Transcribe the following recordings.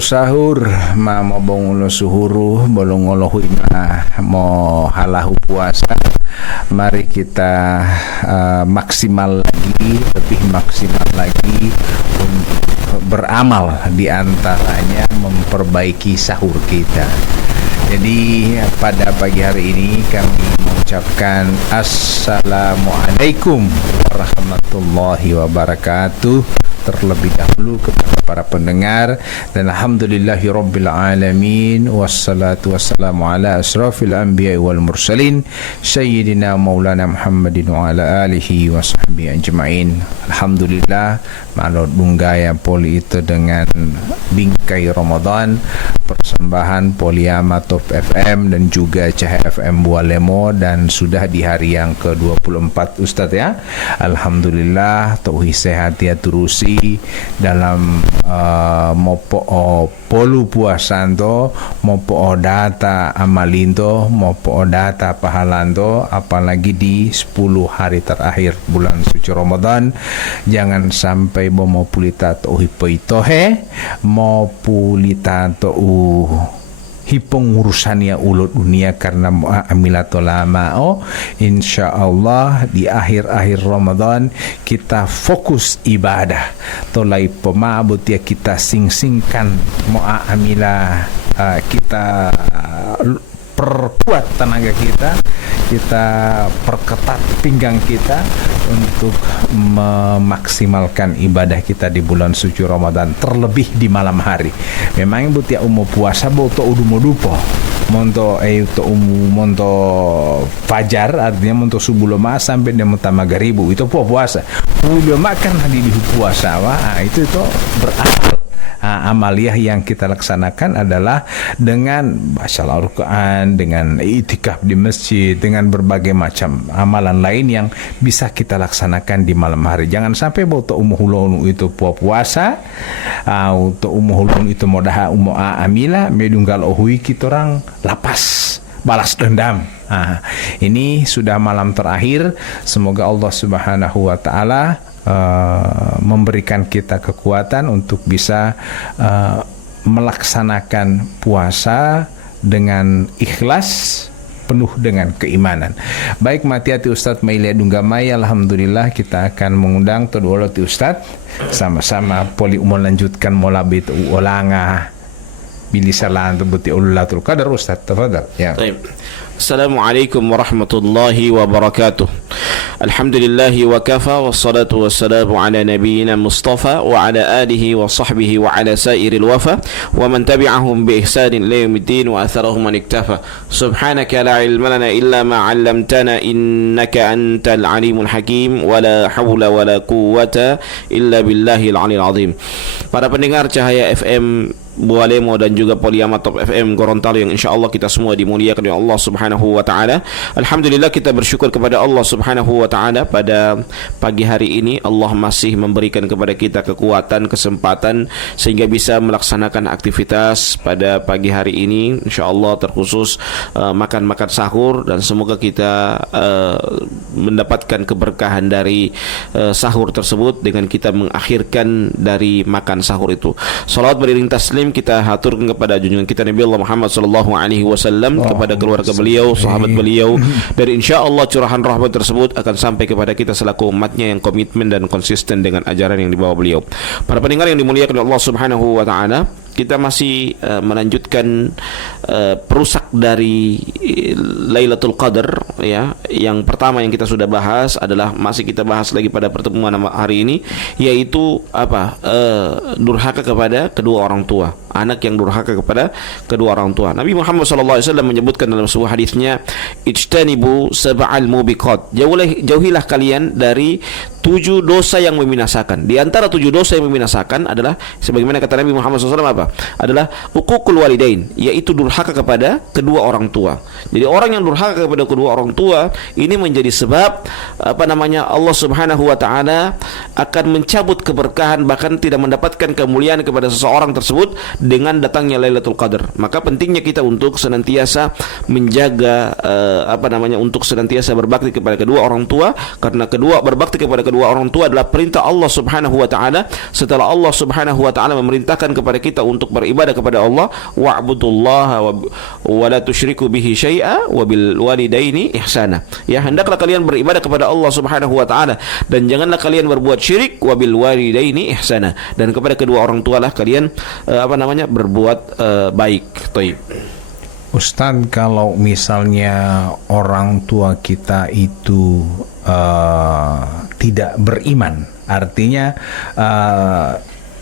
Sahur ma mo bongulo suhuru bolongolo huima mo halahu puasa. Mari kita maksimal lagi, lebih maksimal lagi untuk beramal, di antaranya memperbaiki sahur kita. Jadi pada pagi hari ini kami mengucapkan Assalamualaikum warahmatullahi wabarakatuh terlebih dahulu kepada para pendengar, dan alhamdulillahirabbil alamin, wassalatu wassalamu ala asrafil anbiya'i wal mursalin sayyidina maulana Muhammadin wa ala alihi wa sahbihi ajma'in. Alhamdulillah malot bunggaya poli itu dengan bingkai Ramadan, persembahan Poliama Top FM dan juga Cahaya FM Bualemo, dan sudah di hari yang ke-24 Ustadz ya. Alhamdulillah tauhi sehat ya turusi dalam mopo polu puasanto, mopo data amalinto, mopo data pahalanto, apalagi di 10 hari terakhir bulan suci Ramadan. Jangan sampai bomo pulita tauhi poitohe mo pulita tau hipong urusannya ulut dunia karena amilatul lama. Insyaallah di akhir-akhir Ramadan kita fokus ibadah. Tolai pemabut ya kita sing-singkan amila kita perkuat tenaga kita perketat pinggang kita untuk memaksimalkan ibadah kita di bulan suci Ramadan, terlebih di malam hari. Memang butia umu puasa boto udumodupo monto monto fajar, artinya monto subuh lema sampai dia monta magharibu, itu puasa. Subuh makan di puasa, itu beramal. Amaliyah yang kita laksanakan adalah dengan baca Al-Quran, dengan itikaf di masjid, dengan berbagai macam amalan lain yang bisa kita laksanakan di malam hari. Jangan sampai boto umuhulun itu puasa, untuk umuhulun itu modah amila medunggal ohui kita orang lapas balas dendam. Ini sudah malam terakhir. Semoga Allah Subhanahu wa taala memberikan kita kekuatan untuk bisa melaksanakan puasa dengan ikhlas, penuh dengan keimanan. Baik matiati Ustadz Mailia Dunggamai, alhamdulillah kita akan mengundang Todoloti Ustadz sama-sama poli melanjutkan molabit ulanga bilisalan tebuti ulatul qadar. Ustadz tafadhal ya. Assalamualaikum warahmatullahi wabarakatuh. Alhamdulillahi wa kafa, wassalatu wassalamu ala nabiyyina Mustafa wa ala alihi wa sahbihi wa ala sairil wafa wa man tabi'ahum bi ihsanin ila yaumiddin wa atharahum man iktafa. Subhanaka la ilma lana illa ma 'allamtana innaka antal alimul hakim wa la hawla wa la quwwata illa billahil aliyil azim. Para pendengar Cahaya FM Bualemo dan juga Poliama Top FM Gorontalo yang insyaallah kita semua dimuliakan oleh Allah Subhanahu wa taala. Alhamdulillah kita bersyukur kepada Allah Subhanahu wa taala pada pagi hari ini Allah masih memberikan kepada kita kekuatan, kesempatan sehingga bisa melaksanakan aktivitas pada pagi hari ini insyaallah, terkhusus makan sahur, dan semoga kita mendapatkan keberkahan dari sahur tersebut dengan kita mengakhirkan dari makan sahur itu. Salawat beriring taslim kita haturkan kepada junjungan kita Nabi Allah Muhammad sallallahu alaihi wasallam, kepada keluarga beliau, sahabat beliau, dan insyaallah curahan rahmat tersebut akan sampai kepada kita selaku umatnya yang komitmen dan konsisten dengan ajaran yang dibawa beliau. Para pendengar yang dimuliakan oleh Allah Subhanahu wa taala, kita masih melanjutkan perusak dari Lailatul Qadar ya. Yang pertama yang kita sudah bahas adalah, masih kita bahas lagi pada pertemuan hari ini, yaitu durhaka kepada kedua orang tua. Anak yang durhaka kepada kedua orang tua. Nabi Muhammad SAW menyebutkan dalam sebuah hadisnya, ijtanibu sab'al mubiqat, jauhilah kalian dari 7 dosa yang membinasakan. Di antara 7 dosa yang membinasakan adalah, sebagaimana kata Nabi Muhammad SAW apa? Adalah uququl walidain, yaitu durhaka kepada kedua orang tua. Jadi orang yang durhaka kepada kedua orang tua ini menjadi sebab Allah Subhanahu wa taala akan mencabut keberkahan, bahkan tidak mendapatkan kemuliaan kepada seseorang tersebut, dengan datangnya Lailatul Qadar. Maka pentingnya kita untuk senantiasa menjaga untuk senantiasa berbakti kepada kedua orang tua, karena berbakti kepada kedua orang tua adalah perintah Allah Subhanahu wa taala. Setelah Allah Subhanahu wa taala memerintahkan kepada kita untuk beribadah kepada Allah, wa'budullaha wa la tusyriku bihi syai'a wa bil walidaini ihsana. Ya, hendaklah kalian beribadah kepada Allah Subhanahu wa taala dan janganlah kalian berbuat syirik, wa bil walidaini ihsana, dan kepada kedua orang tua lah kalian berbuat baik. Baik. Ustadz, kalau misalnya orang tua kita itu tidak beriman, artinya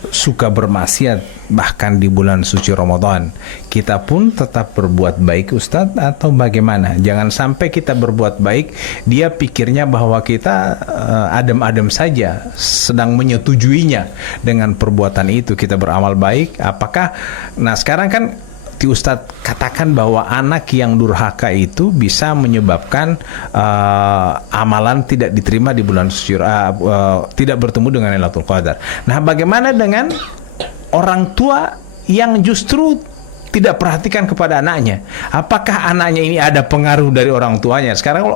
suka bermaksiat bahkan di bulan suci Ramadan, kita pun tetap berbuat baik Ustadz atau bagaimana? Jangan sampai kita berbuat baik, dia pikirnya bahwa kita adem-adem saja sedang menyetujuinya dengan perbuatan itu, kita beramal baik. Apakah, nah sekarang kan Ustadz katakan bahwa anak yang durhaka itu bisa menyebabkan amalan tidak diterima di bulan suci, tidak bertemu dengan Lailatul Qadar. Nah, bagaimana dengan orang tua yang justru tidak perhatikan kepada anaknya? Apakah anaknya ini ada pengaruh dari orang tuanya? Sekarang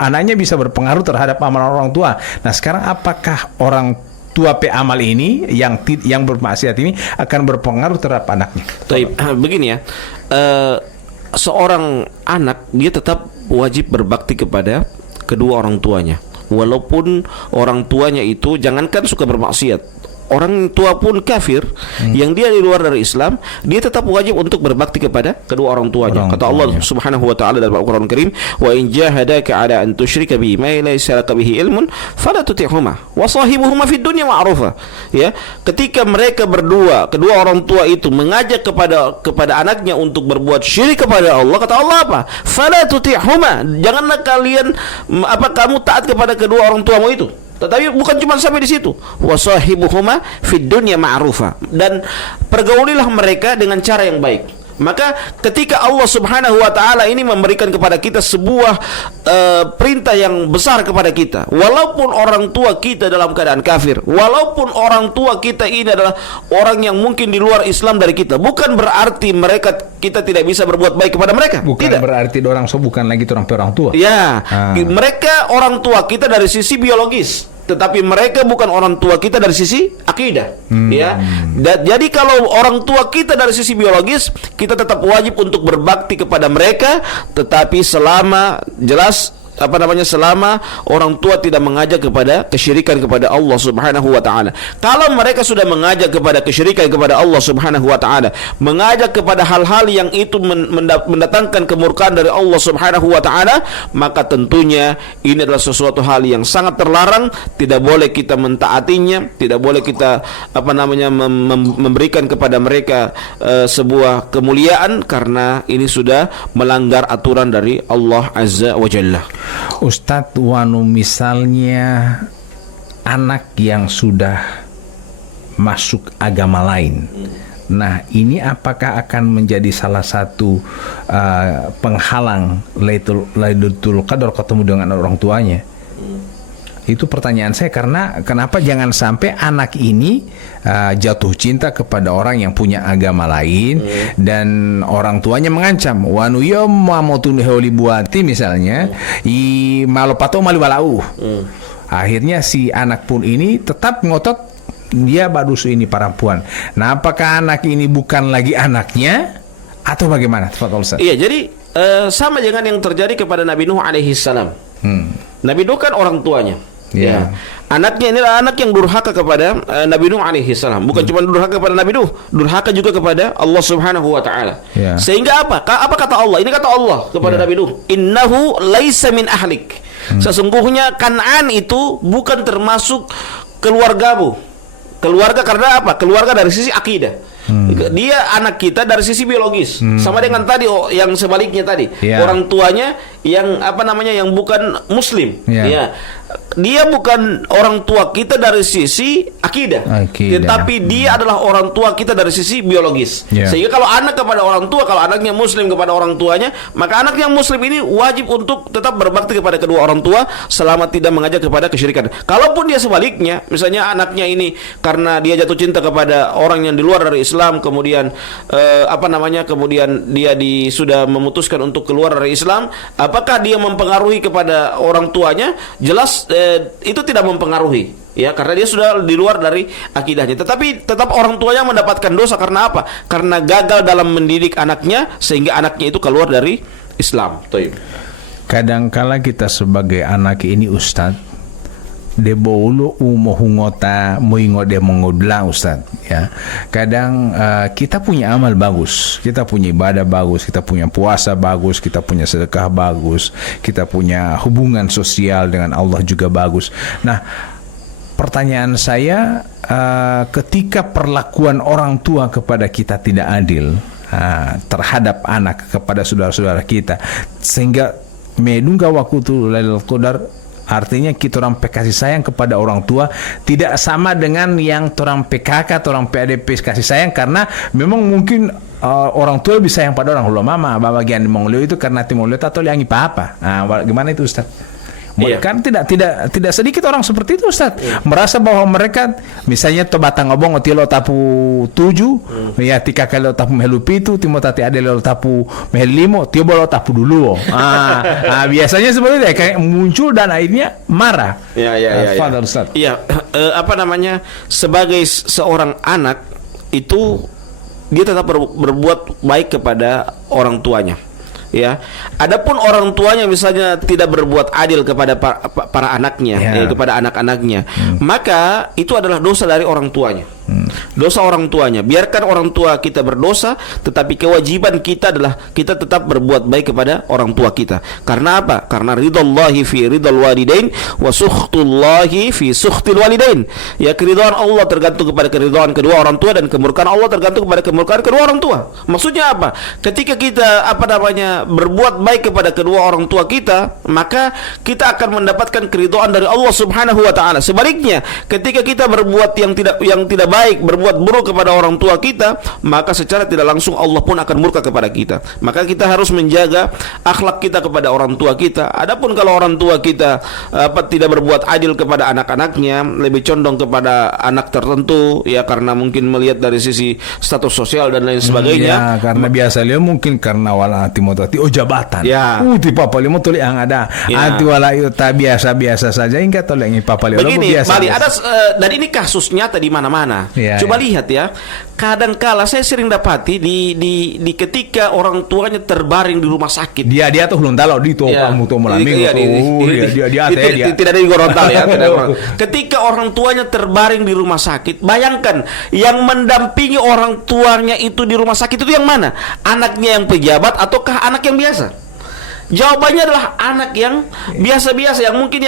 anaknya bisa berpengaruh terhadap amalan orang tua. Nah, sekarang apakah orang tua amal ini yang bermaksiat ini akan berpengaruh terhadap anaknya? Begini ya, seorang anak dia tetap wajib berbakti kepada kedua orang tuanya, walaupun orang tuanya itu jangankan suka bermaksiat, orang tua pun kafir, yang dia di luar dari Islam, dia tetap wajib untuk berbakti kepada kedua orang tuanya. Kata Allah Subhanahu wa taala dalam Al-Qur'an Karim, "Wa in jahadaka 'ala an tusyrika bi ma laysa laka bihi ilmun fala tuti'huma wa sahibuhuma fid dunya ma'rufa." Ya, ketika mereka berdua, kedua orang tua itu mengajak kepada anaknya untuk berbuat syirik kepada Allah, kata Allah apa? "Fala tuti'huma." Janganlah kalian kamu taat kepada kedua orang tuamu itu. Tetapi bukan cuma sampai di situ. Wasahibuhuma fid dunya ma'rufa, dan pergaulilah mereka dengan cara yang baik. Maka ketika Allah Subhanahu wa taala ini memberikan kepada kita sebuah perintah yang besar kepada kita, walaupun orang tua kita dalam keadaan kafir, walaupun orang tua kita ini adalah orang yang mungkin di luar Islam dari kita, bukan berarti kita tidak bisa berbuat baik kepada mereka. Bukan tidak. Berarti bukan lagi orang tua. Ya, mereka orang tua kita dari sisi biologis, tetapi mereka bukan orang tua kita dari sisi akidah. Ya. Jadi kalau orang tua kita dari sisi biologis, kita tetap wajib untuk berbakti kepada mereka, tetapi selama selama orang tua tidak mengajak kepada kesyirikan kepada Allah Subhanahu wa taala. Kalau mereka sudah mengajak kepada kesyirikan kepada Allah Subhanahu wa taala, mengajak kepada hal-hal yang itu mendatangkan kemurkaan dari Allah Subhanahu wa taala, maka tentunya ini adalah sesuatu hal yang sangat terlarang. Tidak boleh kita mentaatinya, tidak boleh kita memberikan kepada mereka sebuah kemuliaan, karena ini sudah melanggar aturan dari Allah Azza wa Jalla. Ustadz, misalnya anak yang sudah masuk agama lain, nah ini apakah akan menjadi salah satu penghalang Lailatul Qadar ketemu dengan orang tuanya? Itu pertanyaan saya, karena kenapa jangan sampai anak ini jatuh cinta kepada orang yang punya agama lain dan orang tuanya mengancam buati misalnya malopato malubalau. Akhirnya si anak pun ini tetap ngotot dia badus ini perempuan. Nah, apakah anak ini bukan lagi anaknya atau bagaimana? Iya, jadi sama dengan yang terjadi kepada Nabi Nuh alaihi salam. Nabi Nuh kan orang tuanya. Ya. Anaknya inilah anak yang durhaka kepada Nabi Nuh alaihi salam. Bukan cuma durhaka kepada Nabi Nuh, durhaka juga kepada Allah Subhanahu wa taala. Sehingga apa kata Allah? Ini kata Allah kepada Nabi Nuh, "Innahu laisa min ahlik." Sesungguhnya Kan'an itu bukan termasuk keluargamu. Keluarga karena apa? Keluarga dari sisi akidah. Dia anak kita dari sisi biologis. Sama dengan tadi yang sebaliknya tadi. Orang tuanya yang yang bukan muslim. Ya. Dia bukan orang tua kita dari sisi akidah. Tetapi dia adalah orang tua kita dari sisi biologis. Sehingga kalau anak kepada orang tua, kalau anaknya muslim kepada orang tuanya, maka anak yang muslim ini wajib untuk tetap berbakti kepada kedua orang tua selama tidak mengajak kepada kesyirikan. Kalaupun dia sebaliknya, misalnya anaknya ini karena dia jatuh cinta kepada orang yang di luar dari Islam, Islam, kemudian kemudian dia sudah memutuskan untuk keluar dari Islam, apakah dia mempengaruhi kepada orang tuanya? Jelas itu tidak mempengaruhi, ya, karena dia sudah di luar dari akidahnya. Tetapi tetap orang tuanya mendapatkan dosa karena apa? Karena gagal dalam mendidik anaknya sehingga anaknya itu keluar dari Islam. Kadangkala kita sebagai anak ini Ustaz, debolu umohungota muingode mengodla Ustaz, ya. Kadang kita punya amal bagus, kita punya ibadah bagus, kita punya puasa bagus, kita punya sedekah bagus, kita punya hubungan sosial dengan Allah juga bagus. Nah, pertanyaan saya, ketika perlakuan orang tua kepada kita tidak adil terhadap anak, kepada saudara-saudara kita, sehingga menunggu waktu itu Lailatul Qadar, artinya kita orang kasih sayang kepada orang tua tidak sama dengan yang orang PKK, orang PADP kasih sayang, karena memang mungkin orang tua lebih sayang pada orang mama bagian mongolio itu karena timolio atau yang apa. Gimana itu Ustaz? Iya. Kan tidak sedikit orang seperti itu Ustaz. Merasa bahwa mereka misalnya to batang obong otilo tapu 7, ya tika kali tapu mehelu pitu, timo tati ade lo tapu mehelu 5, tio bolo tapu dulu. Biasanya seperti itu, kayak muncul dan akhirnya marah. Iya. Ustaz. Iya, sebagai seorang anak itu dia tetap berbuat baik kepada orang tuanya. Ya, adapun orang tuanya misalnya tidak berbuat adil kepada para anaknya, kepada anak-anaknya, maka itu adalah dosa dari orang tuanya. Dosa orang tuanya. Biarkan orang tua kita berdosa, tetapi kewajiban kita adalah kita tetap berbuat baik kepada orang tua kita. Karena apa? Karena ridallahi fi ridal walidain wa sukhtullahi fi sukhtil walidain. Ya, keridhaan Allah tergantung kepada keridhaan kedua orang tua, dan kemurkaan Allah tergantung kepada kemurkaan kedua orang tua. Maksudnya apa? Ketika kita berbuat baik kepada kedua orang tua kita, maka kita akan mendapatkan keridhaan dari Allah Subhanahu wa taala. Sebaliknya, ketika kita berbuat yang tidak baik, berbuat buruk kepada orang tua kita, maka secara tidak langsung Allah pun akan murka kepada kita. Maka kita harus menjaga akhlak kita kepada orang tua kita. Adapun kalau orang tua kita tidak berbuat adil kepada anak-anaknya, lebih condong kepada anak tertentu, ya, karena mungkin melihat dari sisi status sosial dan lain sebagainya. Ya, karena biasa dia mungkin karena wala timotati jabatan. Ya. Ti papa limo tuli yang ada. Ya. Anti wala ta biasa saja hingga tolong papa limo begini, biasa. Bali, ada dan ini kasus nyata di mana-mana. Ya, Coba lihat ya. Kadang-kala saya sering dapati di ketika orang tuanya terbaring di rumah sakit. Dia tuh belum tahu di tuh kamu tuh melaming. Dia tidak ada di Gorontalo ya. Ketika orang tuanya terbaring di rumah sakit, bayangkan yang mendampingi orang tuanya itu di rumah sakit itu yang mana? Anaknya yang pejabat ataukah anak yang biasa? Jawabannya adalah anak yang biasa-biasa, yang mungkin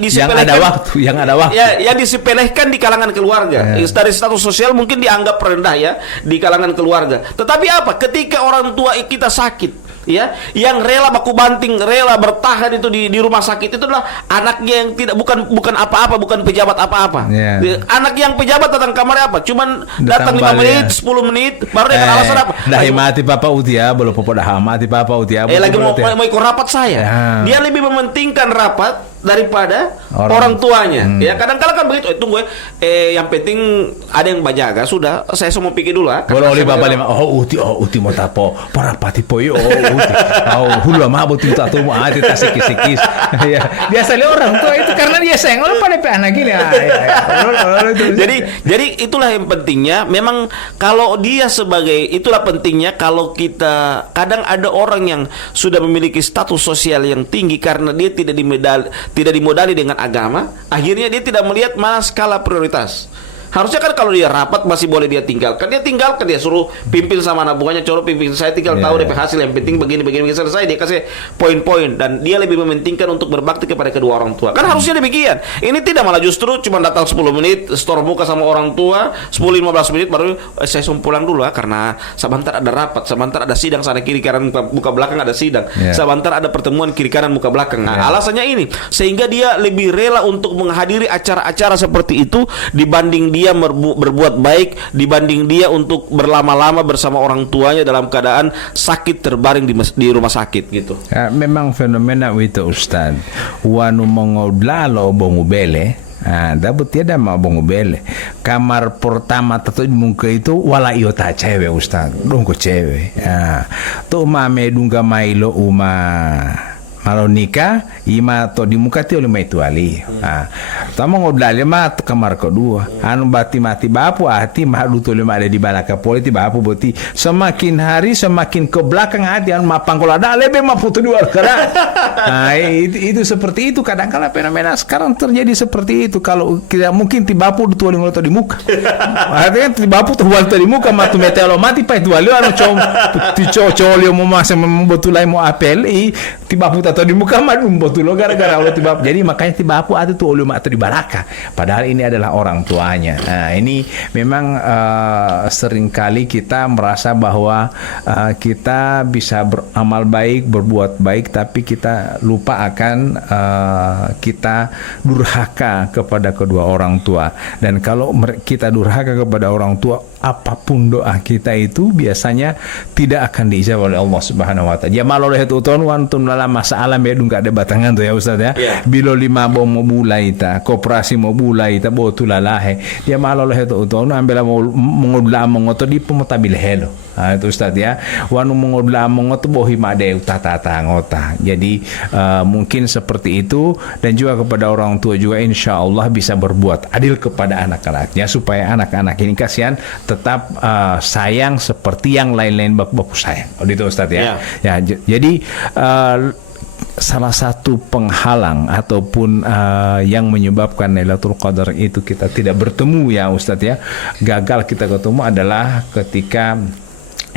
disepelekan, yang ada waktu. Ya, yang disepelekan di kalangan keluarga. Dari status sosial mungkin dianggap rendah ya di kalangan keluarga. Tetapi apa? Ketika orang tua kita sakit, ya, yang rela baku banting, rela bertahan itu di rumah sakit, itu adalah anaknya yang bukan apa-apa, bukan pejabat apa-apa. Anak yang pejabat datang kamar apa? Cuman datang 5 menit, 10 menit, baru dengan alasan apa? Dah mati papa utia, belum popo dah mati papa utia. Lagi mau ikut rapat saya. Dia lebih mementingkan rapat daripada orang tuanya. Ya, kadang-kadang kan begitu. Tunggu yang penting ada yang bajaga, sudah saya semua pikir dulu lah. Kalau oleh bapak lima, uti mau tapo para pati poyo, uti. Hulu mah butuh tato mau ada sikis. Ya, biasanya orang tua itu karena dia sayang orang pada anak gini. Jadi itulah yang pentingnya. Memang kalau dia itulah pentingnya kalau kita, kadang ada orang yang sudah memiliki status sosial yang tinggi karena dia tidak dimodali dengan agama, akhirnya dia tidak melihat mana skala prioritas. Harusnya kan kalau dia rapat masih boleh dia tinggalkan, dia suruh pimpin sama anak buahnya, coro pimpin, saya tinggal tahu DP hasil, yang penting begini selesai, dia kasih poin-poin, dan dia lebih mementingkan untuk berbakti kepada kedua orang tua. Kan harusnya demikian. Ini tidak, malah justru cuma datang 10 menit, store muka sama orang tua, 10-15 menit baru saya pulang dulu karena sebentar ada rapat, sebentar ada sidang sana kiri kanan muka belakang ada sidang, sebentar ada pertemuan kiri kanan muka belakang. Alasannya ini, sehingga dia lebih rela untuk menghadiri acara-acara seperti itu dibanding dia berbuat baik, dibanding dia untuk berlama-lama bersama orang tuanya dalam keadaan sakit terbaring di rumah sakit gitu. Memang fenomena itu Ustaz. Wanu mengodlalo bongubele Dapat tiada mau bele. Kamar pertama tato muka itu wala iyo ta cewek Ustaz. Dongko cewek. Tu mame dunga mailo Malo nikah, ima to di muka ti oleh itu ali. Tama ngoblali ma kamar kedua. Anu bati mati bapu hati mah lu tole ada di balaka politi bapu boti. Semakin hari semakin ke belakang hati anu mapang kalau ada lebih mah putu dua karena. Itu seperti itu kadang-kala fenomena sekarang terjadi seperti itu. Kalau tidak mungkin ti bapu du tole ngoto di muka. Artinya ti bapu tu walto di muka matu metelo mati pa itu ali anu cowok mau masa membetulai mau apel ti bapu atau di muka mah betul gara-gara Allah tiba. Jadi makanya tiba apu itu tuh ulama atau di baraka. Padahal ini adalah orang tuanya. Ini memang seringkali kita merasa bahwa kita bisa beramal baik, berbuat baik, tapi kita lupa akan kita durhaka kepada kedua orang tua. Dan kalau kita durhaka kepada orang tua, apapun doa kita itu biasanya tidak akan diijabah oleh Allah Subhanahu wa taala. Jamal oleh itu tuan wantum dalam masalah medung enggak ada batangan tuh ya Ustaz ya. Bilo lima bom mau mulai ta, koperasi mau mulai ta botu lalahe. Dia malah oleh itu tuan ambil mau mengudla mengoto di pemotabil helo. Itu Ustaz ya. Wanu mengudla mengoto bohi made tata ngota. Jadi mungkin seperti itu dan juga kepada orang tua juga insyaallah bisa berbuat adil kepada anak-anaknya supaya anak-anak ini kasihan tetap sayang seperti yang lain-lain bapak sayang. Itu Ustaz ya. Ya jadi salah satu penghalang ataupun yang menyebabkan Lailatul Qadar itu kita tidak bertemu ya Ustadz ya, gagal kita ketemu adalah ketika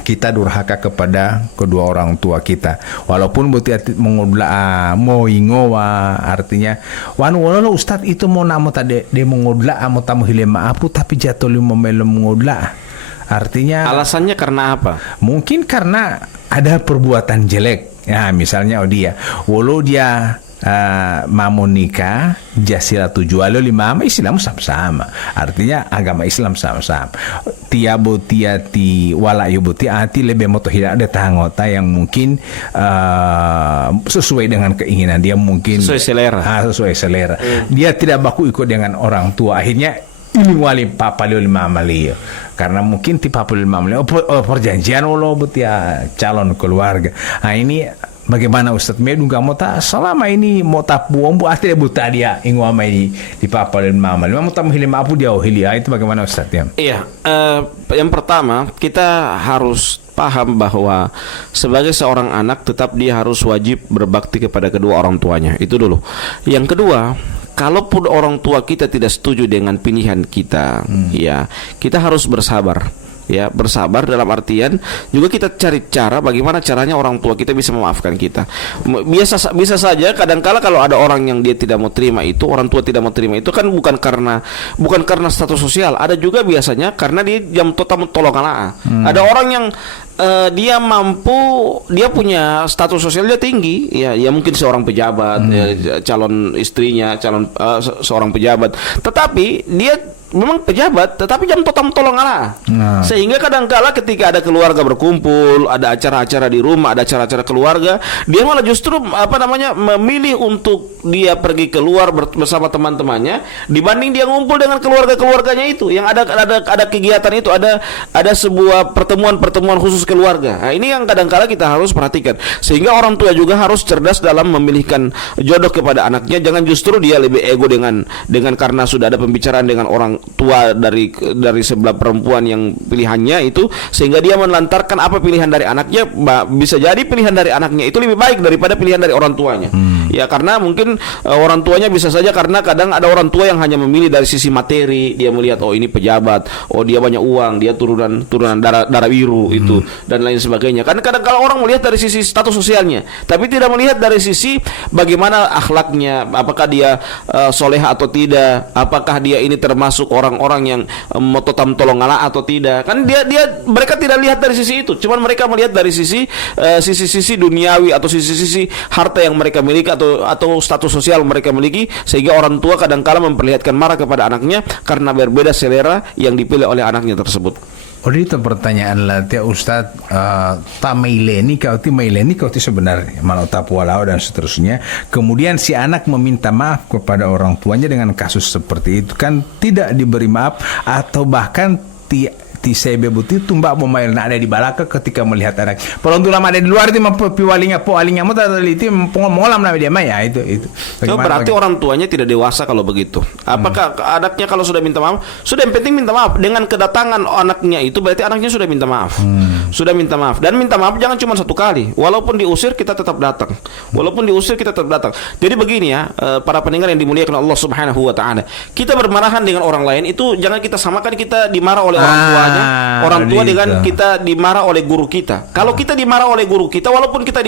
kita durhaka kepada kedua orang tua kita. Walaupun buti mengudla mau ingowa artinya wanu Ustadz itu mau namo tadi dia mengudla mau tamu hilema apu tapi jatuh lima melem mengudla. Artinya alasannya karena apa? Mungkin karena ada perbuatan jelek. Ya misalnya dia walau dia mau nikah jasila tujuan lo lima Islam sama-sama, artinya agama Islam sama-sama. Tia botia ti wala yo botia ati lebih moto tidak ada tanggota yang mungkin sesuai dengan keinginan dia, mungkin sesuai selera. Dia tidak baku ikut dengan orang tua, akhirnya ini wali papa lima amalio karena mungkin tipe lima amalio perjanjian lo betia calon keluarga. Ini bagaimana Ustadz Medung kamu tak selama ini mau tapuang bu asli buta dia ingwama ini di papa lima amalio mau tamu hilim apu dia hilia itu bagaimana Ustadz ya? Iya, yang pertama kita harus paham bahwa sebagai seorang anak tetap dia harus wajib berbakti kepada kedua orang tuanya, itu dulu. Yang kedua, kalaupun orang tua kita tidak setuju dengan pilihan kita, ya kita harus bersabar. Ya, bersabar dalam artian juga kita cari cara bagaimana caranya orang tua kita bisa memaafkan kita. Bisa saja kadangkala kalau ada orang yang dia tidak mau terima itu, orang tua tidak mau terima itu kan bukan karena status sosial, ada juga biasanya karena dia jam total tolong. Ada orang yang dia mampu, dia punya status sosial dia tinggi, ya mungkin seorang pejabat, ya, calon istrinya, seorang pejabat, tetapi dia memang pejabat, tetapi jam total tolong Allah. Sehingga kadangkala ketika ada keluarga berkumpul, ada acara-acara di rumah, ada acara-acara keluarga, dia malah justru memilih untuk dia pergi keluar bersama teman-temannya dibanding dia ngumpul dengan keluarga-keluarganya itu yang ada kegiatan itu, ada sebuah pertemuan khusus keluarga. Nah, ini yang kadangkala kita harus perhatikan. Sehingga orang tua juga harus cerdas dalam memilihkan jodoh kepada anaknya. Jangan justru dia lebih ego dengan karena sudah ada pembicaraan dengan orang tua dari sebelah perempuan yang pilihannya itu, sehingga dia menelantarkan apa pilihan dari anaknya. Bisa jadi pilihan dari anaknya itu lebih baik daripada pilihan dari orang tuanya. Ya karena mungkin orang tuanya bisa saja, karena kadang ada orang tua yang hanya memilih dari sisi materi. Dia melihat oh ini pejabat, oh dia banyak uang, dia turunan darah biru itu dan lain sebagainya. Karena kadang kalau orang melihat dari sisi status sosialnya, tapi tidak melihat dari sisi bagaimana akhlaknya, apakah dia soleha atau tidak, apakah dia ini termasuk orang-orang yang mototam tolong Allah atau tidak. Kan mereka tidak lihat dari sisi itu, cuman mereka melihat dari sisi duniawi atau sisi harta yang mereka miliki atau status sosial mereka miliki, sehingga orang tua kadang-kala memperlihatkan marah kepada anaknya karena berbeda selera yang dipilih oleh anaknya tersebut. Oh, itu pertanyaan lah tia Ustaz, ta maileni kau ti sebenarnya malau tapualau dan seterusnya. Kemudian si anak meminta maaf kepada orang tuanya dengan kasus seperti itu, kan tidak diberi maaf atau bahkan ti sebe buti tumbak memail nak ada di balaka ketika melihat anak. Pelontu lama ada di luar itu piwalinga mo itu pengomolam nama dia mah itu. So, berarti orang tuanya tidak dewasa kalau begitu. Apakah anaknya kalau sudah minta maaf, sudah yang penting minta maaf. Dengan kedatangan anaknya itu berarti anaknya sudah minta maaf. Sudah minta maaf, dan minta maaf jangan cuma satu kali. Walaupun diusir kita tetap datang. Jadi begini ya, para pendengar yang dimuliakan Allah Subhanahu wa taala. Kita bermarahan dengan orang lain itu jangan kita samakan kita dimarah oleh orang tuanya. Orang tua dengan kita dimarah oleh guru kita. Kalau kita dimarah oleh guru kita, walaupun kita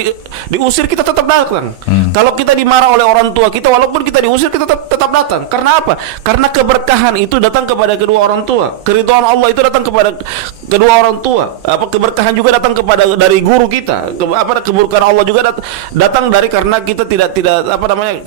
diusir, kita tetap datang. Kalau kita dimarah oleh orang tua kita, walaupun kita diusir, kita tetap datang. Karena apa? Karena keberkahan itu datang kepada kedua orang tua. Keridhaan Allah itu datang kepada kedua orang tua. Keberkahan juga datang dari guru kita. Keberkahan Allah juga datang dari karena kita tidak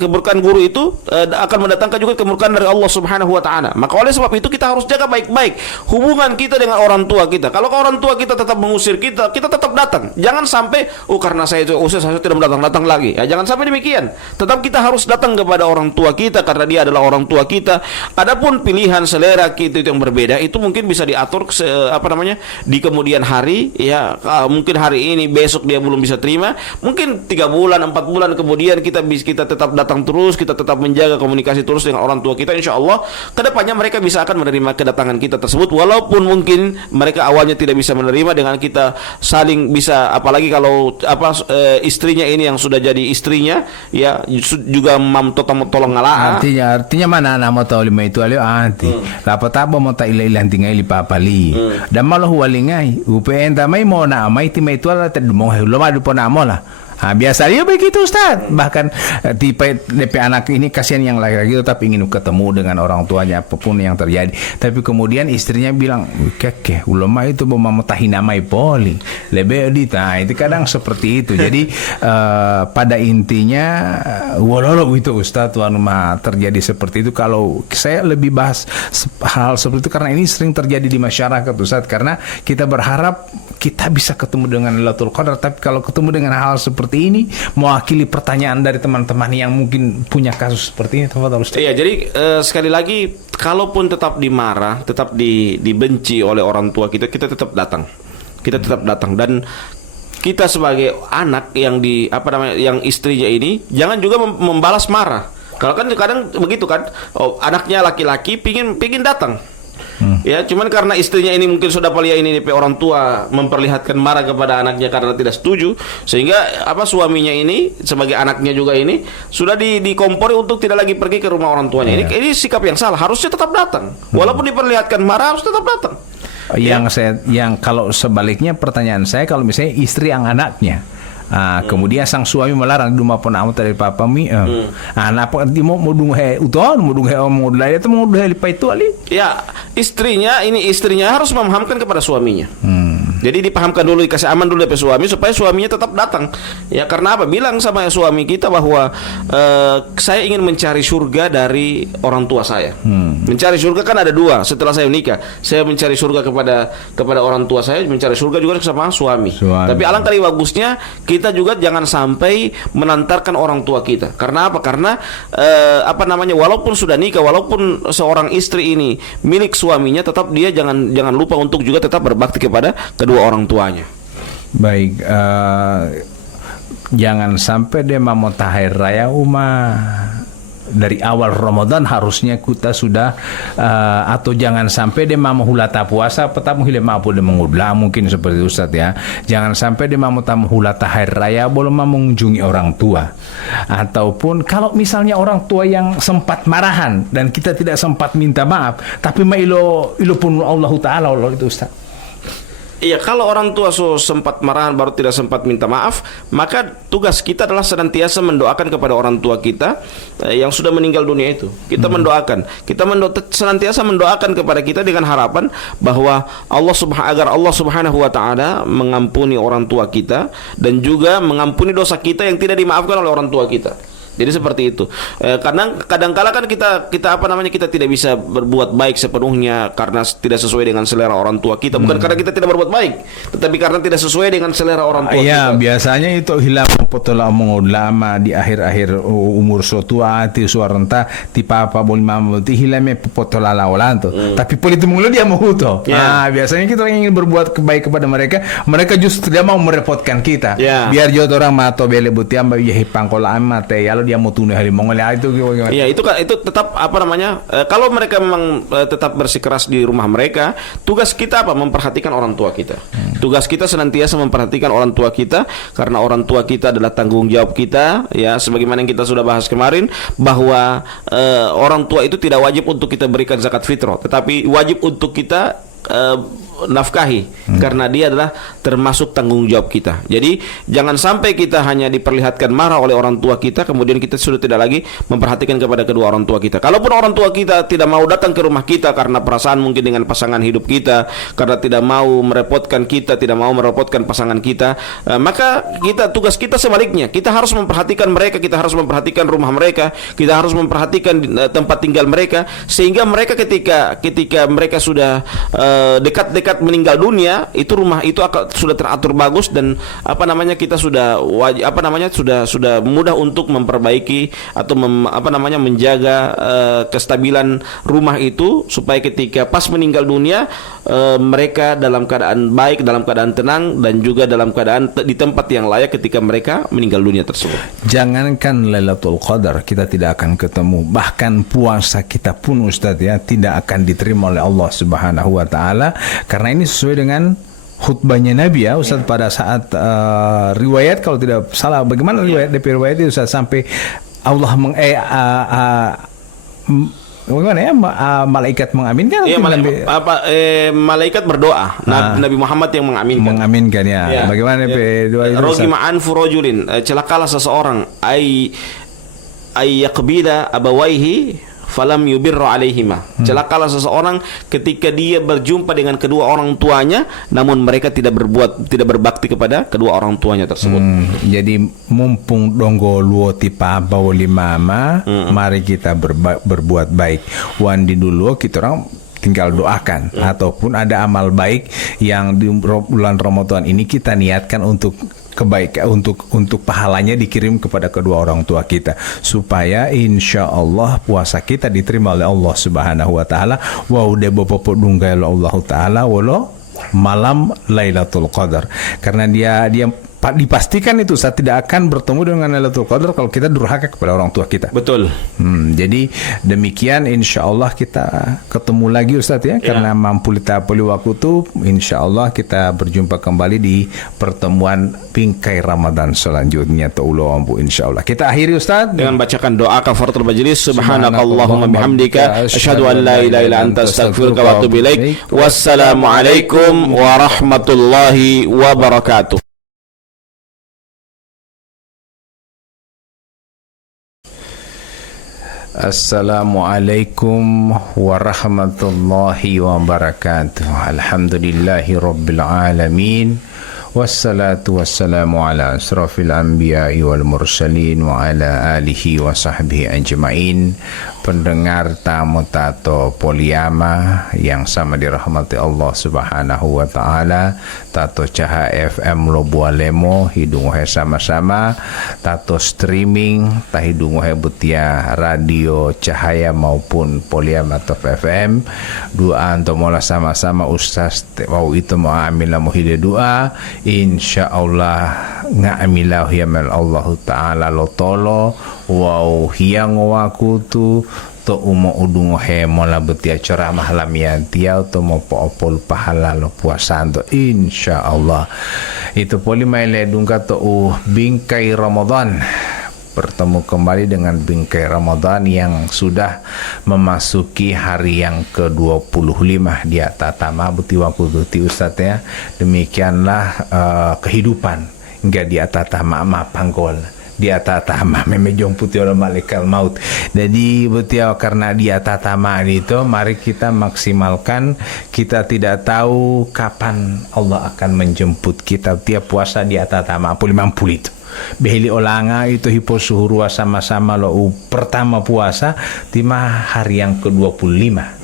keberkahan guru itu akan mendatangkan juga keberkahan dari Allah Subhanahu wa taala. Maka oleh sebab itu kita harus jaga baik-baik hubungan kita dengan orang tua kita. Kalau orang tua kita tetap mengusir kita tetap datang. Jangan sampai karena saya itu usir saya tidak datang lagi. Ya, jangan sampai demikian. Tetap kita harus datang kepada orang tua kita karena dia adalah orang tua kita. Adapun pilihan selera kita itu yang berbeda itu mungkin bisa diatur di kemudian hari ya. Mungkin hari ini besok dia belum bisa terima. Mungkin 3 bulan 4 bulan kemudian kita tetap datang terus, kita tetap menjaga komunikasi terus dengan orang tua kita. Insyaallah kedepannya mereka bisa akan menerima kedatangan kita tersebut, walaupun mungkin mereka awalnya tidak bisa menerima dengan kita saling bisa, apalagi kalau istrinya ini yang sudah jadi istrinya ya juga tolong ngalah. Artinya mana anak mau tahu lima itu alio anti. Lapat apa mau tak ilah tinggal li papali. Dan malah walingai UPN tamai mau na amai timai itu ala terdumong lo madu pun amola. Biasanya begitu Ustaz. Bahkan tipe DP anak ini kasihan yang laki-laki tetap ingin ketemu dengan orang tuanya apapun yang terjadi. Tapi kemudian istrinya bilang, "Keke, ulama itu mau tahinamai poli." Lebih dita. Itu kadang seperti itu. Jadi pada intinya walau itu Ustaz terjadi seperti itu. Kalau saya lebih bahas hal seperti itu karena ini sering terjadi di masyarakat Ustaz, karena kita berharap kita bisa ketemu dengan Lailatul Qadar, tapi kalau ketemu dengan hal seperti ini mewakili pertanyaan dari teman-teman yang mungkin punya kasus seperti ini. Iya, jadi sekali lagi, kalaupun tetap dimarah, tetap dibenci oleh orang tua kita tetap datang. Kita tetap datang, dan kita sebagai anak yang yang istrinya ini jangan juga membalas marah. Kalau kan kadang begitu kan, anaknya laki-laki pingin datang. Ya, cuman karena istrinya ini mungkin sudah palia ini orang tua memperlihatkan marah kepada anaknya karena tidak setuju, sehingga suaminya ini sebagai anaknya juga ini sudah dikompori untuk tidak lagi pergi ke rumah orang tuanya. Ini sikap yang salah. Harusnya tetap datang. Walaupun diperlihatkan marah, harus tetap datang. Yang kalau sebaliknya pertanyaan saya, kalau misalnya istri yang anaknya kemudian sang suami melarang di rumah pun amat dari papa mi. Anak mau dunghe uton, mau dunghe mau dulai itu mau dunghe lipai itu ali. Ya, istrinya harus memahamkan kepada suaminya. Jadi dipahamkan dulu, dikasih aman dulu dari suami supaya suaminya tetap datang. Ya, karena apa? Bilang sama suami kita bahwa saya ingin mencari surga dari orang tua saya. Mencari surga kan ada 2 setelah saya menikah. Saya mencari surga kepada orang tua saya, mencari surga juga sama suami. Tapi alangkah lebih bagusnya kita juga jangan sampai menantarkan orang tua kita. Karena apa? Karena walaupun sudah nikah, walaupun seorang istri ini milik suaminya, tetap dia jangan lupa untuk juga tetap berbakti kepada kedua orang tuanya. Baik, jangan sampai dia mau tahir raya dari awal Ramadan harusnya kita sudah atau jangan sampai dia mau hulata puasa petang hilem mampu dia mengudlah, mungkin seperti Ustaz ya. Jangan sampai dia mau tamu hulata hari raya belum mengunjungi orang tua. Ataupun kalau misalnya orang tua yang sempat marahan dan kita tidak sempat minta maaf, tapi ilo pun Allah Ta'ala itu Ustaz. Iya, kalau orang tua sempat marahan baru tidak sempat minta maaf, maka tugas kita adalah senantiasa mendoakan kepada orang tua kita yang sudah meninggal dunia itu. Kita mendoakan, senantiasa mendoakan kepada kita dengan harapan bahwa agar Allah Subhanahu wa taala mengampuni orang tua kita dan juga mengampuni dosa kita yang tidak dimaafkan oleh orang tua kita. Jadi seperti itu. Kadang-kala kan kita apa namanya, kita tidak bisa berbuat baik sepenuhnya karena tidak sesuai dengan selera orang tua kita. Bukan karena kita tidak berbuat baik, tetapi karena tidak sesuai dengan selera orang tua ya, kita. biasanya itu hilang potola lama di akhir-akhir umur sotua ti suarenta ti papa bol mama ti hilame potola lawalanto. Tapi politik mulu dia mau huto. Biasanya kita ingin berbuat baik kepada mereka justru dia mau merepotkan kita. Biar jodoh orang mato bele butiam ya hipangkola amate ya lo dia mau tunai hari mongol itu gimana? Iya, itu kan, itu tetap apa namanya, kalau mereka memang tetap bersikeras di rumah mereka, tugas kita apa? Memperhatikan orang tua kita. Tugas kita senantiasa memperhatikan orang tua kita, karena orang tua kita adalah tanggung jawab kita, ya, sebagaimana yang kita sudah bahas kemarin bahwa orang tua itu tidak wajib untuk kita berikan zakat fitrah, tetapi wajib untuk kita nafkahi, karena dia adalah termasuk tanggung jawab kita. Jadi jangan sampai kita hanya diperlihatkan marah oleh orang tua kita, kemudian kita sudah tidak lagi memperhatikan kepada kedua orang tua kita. Kalaupun orang tua kita tidak mau datang ke rumah kita karena perasaan mungkin dengan pasangan hidup kita, karena tidak mau merepotkan kita, tidak mau merepotkan pasangan kita, maka tugas kita sebaliknya, kita harus memperhatikan mereka, kita harus memperhatikan rumah mereka, kita harus memperhatikan tempat tinggal mereka, sehingga mereka ketika mereka sudah dekat-dekat meninggal dunia, itu rumah itu sudah teratur bagus, dan apa namanya, kita sudah sudah mudah untuk memperbaiki atau menjaga kestabilan rumah itu, supaya ketika pas meninggal dunia mereka dalam keadaan baik, dalam keadaan tenang, dan juga dalam keadaan di tempat yang layak ketika mereka meninggal dunia tersebut. Jangankan Lailatul Qadar kita tidak akan ketemu, bahkan puasa kita pun Ustaz ya tidak akan diterima oleh Allah Subhanahu wa taala, karena ini sesuai dengan khutbahnya Nabi ya Ustaz pada saat riwayat, kalau tidak salah bagaimana riwayat itu Ustaz, sampai Allah bagaimana ya, malaikat mengaminkan? Iya, malaikat berdoa, Nabi Muhammad yang mengaminkan ya. Bagaimana doa itu? Rogima anfu rajulin, celakalah seseorang ay yaqbida abawaihi falam yubirra alaihima. Celakalah seseorang ketika dia berjumpa dengan kedua orang tuanya, namun mereka tidak berbakti kepada kedua orang tuanya tersebut. Jadi mumpung donggo luo tipa bawli mama, mari kita berbuat baik. Wandi dulu kita orang tinggal doakan, ataupun ada amal baik yang di bulan Ramadan ini kita niatkan untuk kebaikan, untuk pahalanya dikirim kepada kedua orang tua kita, supaya insya Allah puasa kita diterima oleh Allah Subhanahu wa taala. Wa udah bapak dunggai Allah taala walau malam Lailatul Qadar, karena dia dipastikan itu saat tidak akan bertemu dengan Lailatul Qadar kalau kita durhaka kepada orang tua kita. Betul. Jadi demikian, insya Allah kita ketemu lagi Ustaz ya, karena mampu kita puli waktu itu, insya Allah kita berjumpa kembali di pertemuan bingkai Ramadan selanjutnya. Ta'ala ampu insya Allah. Kita akhiri Ustaz dengan bacakan doa kafaratul majlis. Subhanakallahumma bihamdika asyhadu an la ilaha illa anta astaghfiruka wa atubu ilaik. Wassalamualaikum warahmatullahi wabarakatuh. Assalamualaikum warahmatullahi wabarakatuh. Alhamdulillahi rabbil alamin. Wassalatu wassalamu ala asrafil anbiya'i wal mursalin wa ala alihi wa sahbihi ajma'in. Pendengar tamu Tato Poliama yang sama dirahmati Allah Subhanahu wa taala, Tato Caha FM Lobualemo hidung he sama-sama, Tato streaming tah hidung he butia radio Cahaya maupun Poliama Top FM. Doa untuk mola sama-sama Ustaz mau itu mau amila muhide doa, insyaallah ngamilah yamal Allah taala lo tolo wow hiang wakutu to umo udungo he mola betia ceramah lamian tiau to mo popol pahala lo puasando insyaallah. Itu poli maile dungka to bingkai Ramadan, bertemu kembali dengan bingkai Ramadan yang sudah memasuki hari yang ke-25 di atatama buti waktu ti Ustaz ya. Demikianlah kehidupan enggak di atatama panggol di atatama memejong putih oleh malaikat maut. Jadi betul karena di atatama itu mari kita maksimalkan. Kita tidak tahu kapan Allah akan menjemput kita. Tiap puasa di atatama 50 itu Behili olanga itu hipo suhurua sama-sama lo pertama puasa tima hari yang ke-25.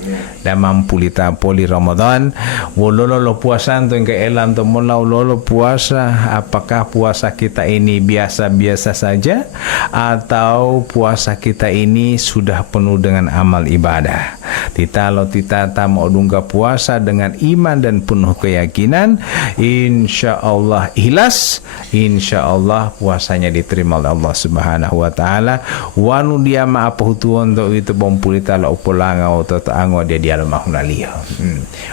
Dan mampu lita poli Ramadan wololo lo puasa untuk ke elan to mola lolo puasa, apakah puasa kita ini biasa-biasa saja atau puasa kita ini sudah penuh dengan amal ibadah. Tita lo tita mau dungga puasa dengan iman dan penuh keyakinan, insya Allah ikhlas, insya Allah puasanya diterima oleh Allah Subhanahu wa taala. Wanu dia ma apa hutuon do itu bompulita la upolanga atau ango dia dia lemah nalia.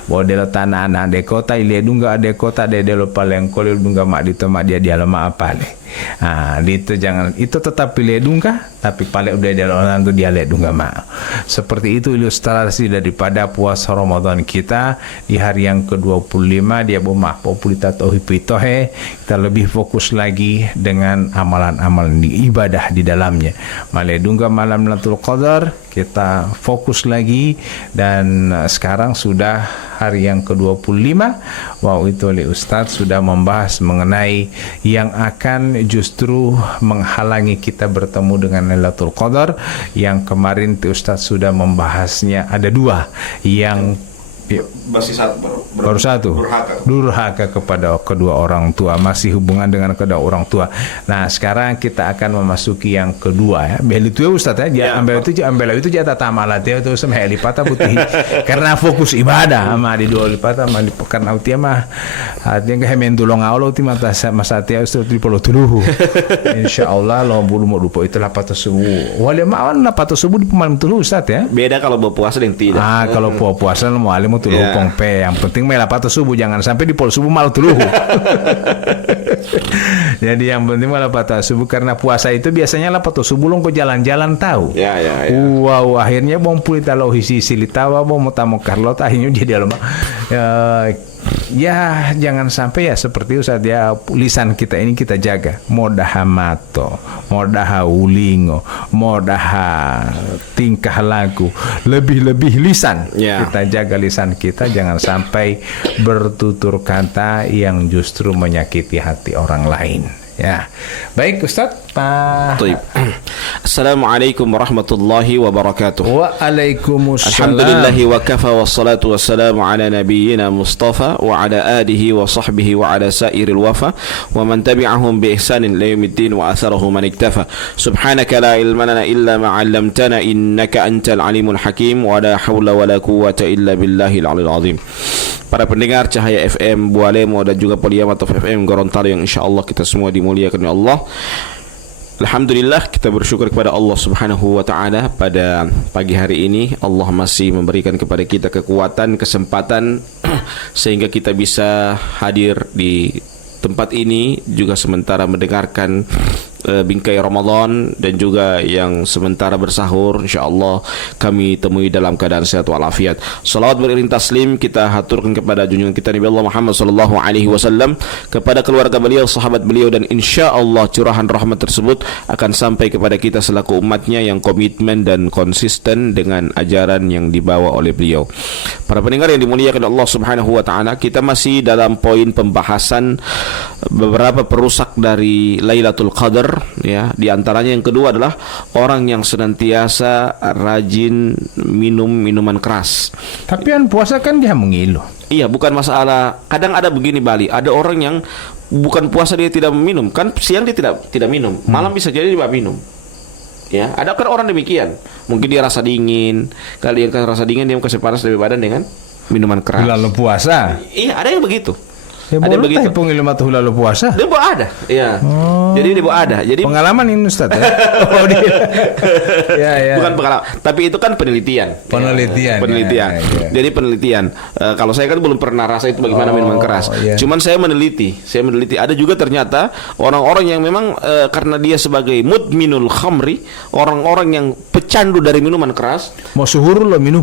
Bo de lo tanah anak de kota ile dungga de kota de lo paling kolil dungga mak di tema dia lemah apa le. Itu jangan, itu tetap pilih dungga tapi paling udah dia orang tu dia lihat dungga mak. Seperti itu ilustrasi daripada puasa Ramadan kita di hari yang ke-25 dia bomah populita tauhid pitohe, kita lebih fokus lagi dengan amalan-amalan ibadah di dalamnya. Maledungga malam Lailatul Qadar kita fokus lagi, dan sekarang sudah hari yang ke-25. Wow, itu oleh Ustadz sudah membahas mengenai yang akan justru menghalangi kita bertemu dengan Lailatul Qadar. Yang kemarin Ustadz sudah membahasnya ada dua, yang masih baru satu, durhaka kepada kedua orang tua, masih hubungan dengan kedua orang tua. Nah sekarang kita akan memasuki yang kedua ya. Beli itu ya Ustaz ya, ambil itu jatah tamalat ya, itu sama lipata putih karena fokus ibadah sama di dua lipata karena utia mah artinya kehemen tulong Allah uti mata masa tia Ustaz di polo tuluhu. Insyaallah lo bulu mau lupa itu lapata subuh. Wali mawan lapata subuh di malam tuluhu Ustaz ya. Beda kalau berpuasa dengan tidak. Kalau puasa mau alim tuluhu pongpe, yang penting lapata subuh, jangan sampai di pol subuh malu tuluhu. Jadi yang penting lapata subuh, karena puasa itu biasanya lapata subuh lo kok jalan-jalan tahu. Ya. Wow, akhirnya bom pulita lo hisi silitawa bom tamu Carlot akhirnya jadi lama. Ya jangan sampai ya seperti itu saja. Lisan kita ini kita jaga, modaha mato, modaha ulingo, modaha tingkah laku, lebih lisan. Kita jaga lisan kita, jangan sampai bertutur kata yang justru menyakiti hati orang lain. Ya, baik Ustaz. Assalamualaikum warahmatullahi wabarakatuh. Waalaikumsalam. Alhamdulillah wa kafa wassalatu wassalamu ala nabiyyina Mustafa wa ala alihi wa sahbihi wa ala sairil wafa wa man tabi'ahum bi ihsanin ila yaumiddin wa atharahu man iktafa. Subhanaka la ilma lana illa ma 'allamtana innaka antal alimul hakim wa la haula wa la quwwata illa billahil aliyil azim. Para pendengar Cahaya FM Bualemo dan juga Poliamatov FM Gorontalo yang insyaallah kita semua dimuliakan oleh Allah. Alhamdulillah, kita bersyukur kepada Allah Subhanahu wa taala pada pagi hari ini Allah masih memberikan kepada kita kekuatan, kesempatan sehingga kita bisa hadir di tempat ini juga sementara mendengarkan bingkai Ramadan dan juga yang sementara bersahur, insyaallah kami temui dalam keadaan sehat walafiat. Salawat beriring taslim kita haturkan kepada junjungan kita Nabi Allah Muhammad sallallahu alaihi wasallam, kepada keluarga beliau, sahabat beliau, dan insyaallah curahan rahmat tersebut akan sampai kepada kita selaku umatnya yang komitmen dan konsisten dengan ajaran yang dibawa oleh beliau. Para pendengar yang dimuliakan Allah Subhanahu wa taala, kita masih dalam poin pembahasan beberapa perusak dari Lailatul Qadar. Ya, di antaranya yang kedua adalah orang yang senantiasa rajin minum minuman keras. Tapi yang puasa kan dia mengilu. Iya, bukan masalah. Kadang ada begini Bali, ada orang yang bukan puasa dia tidak minum, kan siang dia tidak minum, malam bisa jadi dia minum. Ya, ada kan orang demikian. Mungkin dia rasa dingin, kali yang rasa dingin dia kasih panas dari badan dengan minuman keras. Lalu puasa. Iya, ada yang begitu. Ya, ada begitu. Pengilmu tuh lalu puasa. Dia bawa ada, ya. Jadi dia bawa ada. Jadi pengalaman ini Ustaz ya. Ya. Bukan pengalaman, tapi itu kan penelitian. Ya. Jadi penelitian. Kalau saya kan belum pernah rasa itu bagaimana minuman keras. Ya. Cuman saya meneliti. Ada juga ternyata orang-orang yang memang karena dia sebagai mudminul khamri, orang-orang yang pecandu dari minuman keras. Mau suhur lo minum.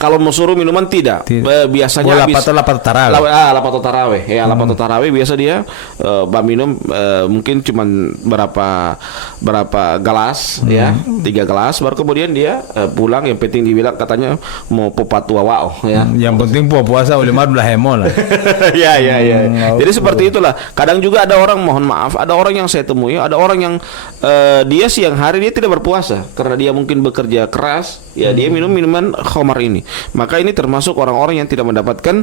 Kalau mau suruh minuman tidak. Biasanya habis lapat tarawih. Lapat tarawih. Ya, lapat tarawih biasa dia minum mungkin cuman berapa gelas ya, 3 gelas, baru kemudian dia pulang. Yang penting dibilang katanya mau popat wawao ya. Yang penting puasa ulama belah hemo lah. Ya. Jadi seperti itulah. Kadang juga ada orang, mohon maaf, ada orang yang saya temui, ada orang yang dia siang hari dia tidak berpuasa karena dia mungkin bekerja keras, ya dia minum minuman khamar ini. Maka ini termasuk orang-orang yang tidak mendapatkan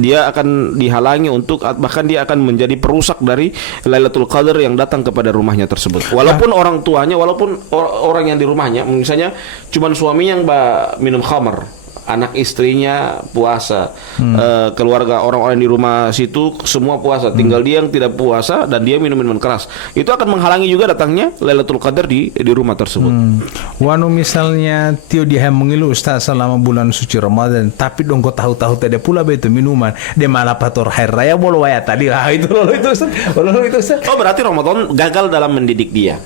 dia akan dihalangi untuk, bahkan dia akan menjadi perusak dari Lailatul Qadar yang datang kepada rumahnya tersebut. Walaupun orang tuanya, walaupun orang yang di rumahnya, misalnya cuman suami yang minum khamar, anak istrinya puasa, keluarga orang-orang di rumah situ semua puasa, tinggal dia yang tidak puasa dan dia minum minuman keras, itu akan menghalangi juga datangnya Lailatul Qadar di rumah tersebut. Wanu misalnya tio dia mengilu Ustaz selama bulan suci Ramadan, tapi dong kau tahu-tahu tidak pula begitu minuman, dia malah pator hari raya bolo waya tadi lah itu Ustaz. Oh, berarti Ramadan gagal dalam mendidik dia.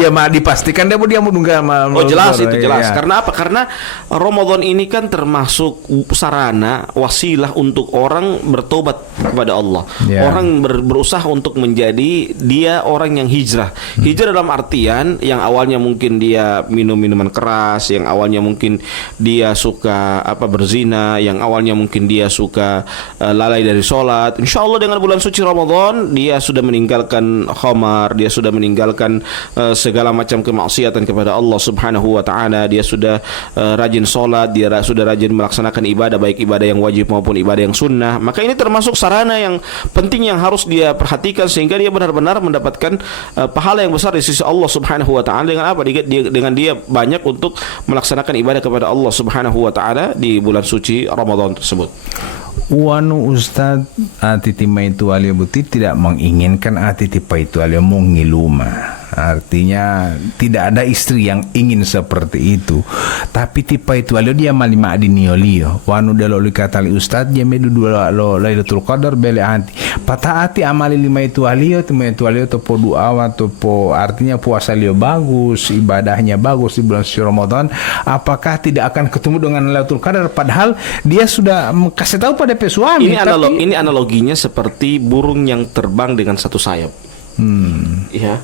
Dia mah dipastikan dia mau nunggu sama. Oh, jelas itu jelas. Ya. Karena apa? Karena Ramadan ini kan termasuk sarana, wasilah untuk orang bertobat kepada Allah. Yeah. Orang berusaha untuk menjadi dia orang yang hijrah. Hijrah dalam artian yang awalnya mungkin dia minum minuman keras, yang awalnya mungkin dia suka berzina, yang awalnya mungkin dia suka lalai dari sholat. Insya Allah dengan bulan suci Ramadan dia sudah meninggalkan khamar, dia sudah meninggalkan segala macam kemaksiatan kepada Allah Subhanahu wa taala. Dia sudah rajin sholat, dia sudah rajin melaksanakan ibadah, baik ibadah yang wajib maupun ibadah yang sunnah. Maka ini termasuk sarana yang penting yang harus dia perhatikan sehingga dia benar-benar mendapatkan pahala yang besar di sisi Allah Subhanahu wa taala. Dengan apa? Dengan dia banyak untuk melaksanakan ibadah kepada Allah Subhanahu wa taala di bulan suci Ramadan tersebut. Wanu Ustaz Atiti Maitu Alio Buti tidak menginginkan Atiti Paitu Alio mengiluma. Artinya tidak ada istri yang ingin seperti itu. Tapi tipe itu alio dia malima adiniolio. Wanu dalo likatali Ustaz dia medu dua lo Lailatul Qadar bele anti. Pataati amali lima itu alio topo doa topo, artinya puasa lio bagus, ibadahnya bagus di bulan suci Ramadan. Apakah tidak akan ketemu dengan Lailatul Qadar padahal dia sudah kasih tahu pada suami? Ini analoginya seperti burung yang terbang dengan satu sayap. Ya.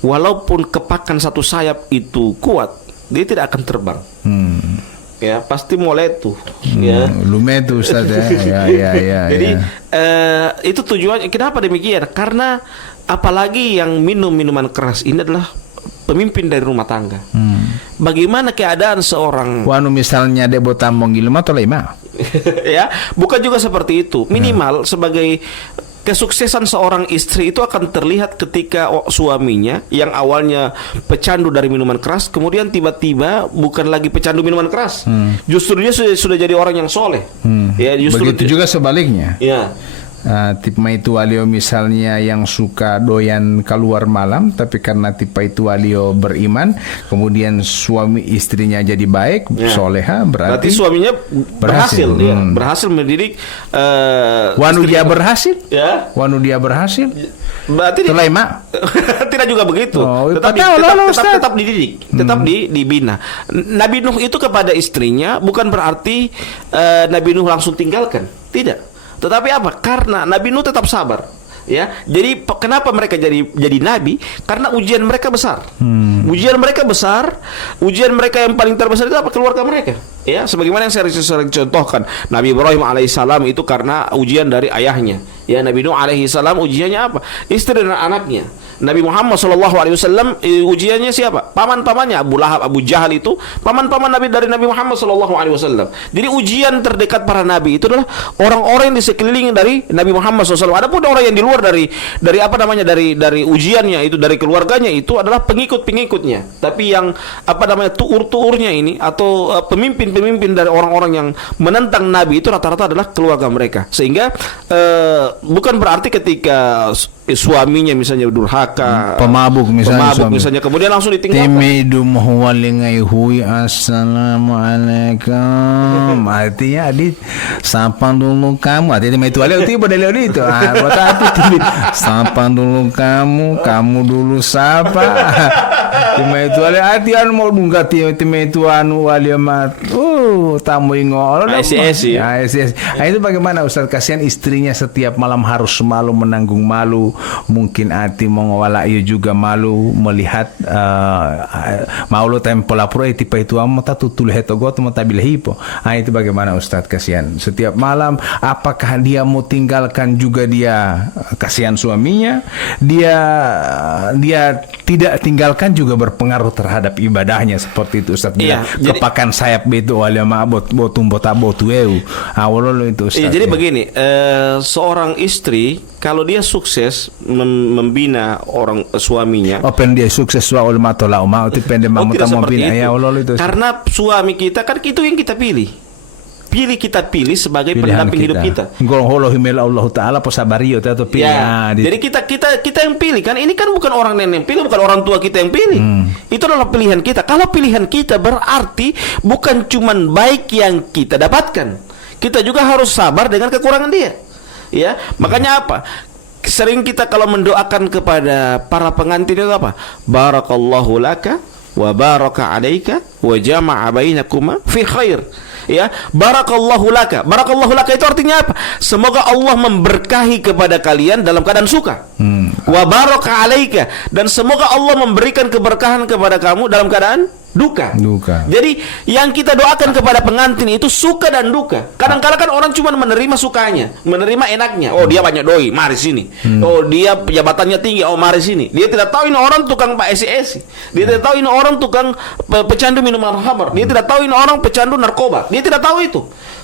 Walaupun kepakan satu sayap itu kuat, dia tidak akan terbang. Ya, pasti mulai tuh. Ya. Lume tuh Ustaz ya. Jadi itu tujuannya. Kenapa demikian? Karena apalagi yang minum minuman keras ini adalah pemimpin dari rumah tangga. Bagaimana keadaan seorang? Wanu misalnya dia botamong gilma atau lima? Ya, bukan juga seperti itu. Minimal sebagai kesuksesan seorang istri itu akan terlihat ketika suaminya yang awalnya pecandu dari minuman keras, kemudian tiba-tiba bukan lagi pecandu minuman keras, justru dia sudah jadi orang yang soleh. Ya, justru begitu juga sebaliknya. Ya. Tipe itu alio misalnya yang suka doyan keluar malam, tapi karena tipe itu alio beriman, kemudian suami istrinya jadi baik, soleha, berarti suaminya berhasil. Ya, berhasil mendidik. Wanu dia berhasil? Ya. Wanu dia berhasil? Berarti tidak juga begitu. Tetap dididik, tetap dibina. Nabi Nuh itu kepada istrinya bukan berarti Nabi Nuh langsung tinggalkan, tidak. Tetapi apa? Karena Nabi Nuh tetap sabar. Ya, jadi kenapa mereka jadi nabi? Karena ujian mereka besar. Ujian mereka besar. Ujian mereka yang paling terbesar itu apa? Keluarga mereka. Ya, sebagaimana yang saya sering contohkan, Nabi Ibrahim alaihissalam itu karena ujian dari ayahnya. Ya, Nabi Nuh alaihissalam ujiannya apa? Istri dan anaknya. Nabi Muhammad SAW ujiannya siapa? Paman-pamannya Abu Lahab, Abu Jahal itu paman-paman Nabi dari Nabi Muhammad SAW. Jadi ujian terdekat para Nabi itu adalah orang-orang yang di sekeliling dari Nabi Muhammad SAW. Adapun orang yang di luar dari ujiannya itu, dari keluarganya itu adalah pengikut-pengikutnya. Tapi yang tuur-tuurnya ini atau pemimpin-pemimpin dari orang-orang yang menentang Nabi itu rata-rata adalah keluarga mereka. Sehingga bukan berarti ketika suaminya misalnya durhaka, pemabuk misalnya, kemudian langsung ditinggalkan. Timidum huwalingai hui assalamualaikum. Artinya adik sapa dulu kamu. Artinya itu ada tiba dari itu. Buat hati timid. Sapa dulu kamu dulu sapa. Timah itu ada artian mau dunga timah itu anu waliamat. Tamu ingol. SES ya. SES. Itu bagaimana Ustaz? Kasihan istrinya setiap malam harus malu menanggung malu. Mungkin hati mengawala ia juga malu melihat maulu tempo lapor tipe itu amata tutul hetogot mata hipo. Itu bagaimana Ustaz? Kasihan setiap malam, apakah dia mau tinggalkan juga dia kasihan suaminya, dia tidak tinggalkan juga berpengaruh terhadap ibadahnya seperti itu Ustaz bilang. Kepakan sayap beto walama botum botabotueu awalolo itu Ustaz. Jadi begini, seorang istri kalau dia sukses membina orang suaminya, pen dia sukses soal matola mau itu pen dia membina ya Allah itu. Karena suami kita kan itu yang kita pilih. Kita pilih sebagai pendamping hidup kita. Golholo himel Allah Taala posabario atau pilih. Ya, jadi kita yang pilih kan. Ini kan bukan orang nenek yang pilih, bukan orang tua kita yang pilih. Itu adalah pilihan kita. Kalau pilihan kita berarti bukan cuman baik yang kita dapatkan. Kita juga harus sabar dengan kekurangan dia. Ya, makanya apa? Sering kita kalau mendoakan kepada para pengantin itu apa? Barakallahu laka wa baraka alaika wa jama'a bainakuma fi khair. Ya, barakallahu laka. Barakallahu laka itu artinya apa? Semoga Allah memberkahi kepada kalian dalam keadaan suka. Wa baraka alaika, dan semoga Allah memberikan keberkahan kepada kamu dalam keadaan duka. Jadi yang kita doakan kepada pengantin itu suka dan duka. Kadang-kadang kan orang cuma menerima sukanya, menerima enaknya. Oh, dia banyak doi, mari sini. Oh, dia jabatannya tinggi, oh mari sini. Dia tidak tahu ini orang tukang Pak SES. Dia tidak tahu ini orang tukang pecandu minuman khamar. Dia tidak tahu ini orang pecandu narkoba. Dia tidak tahu itu.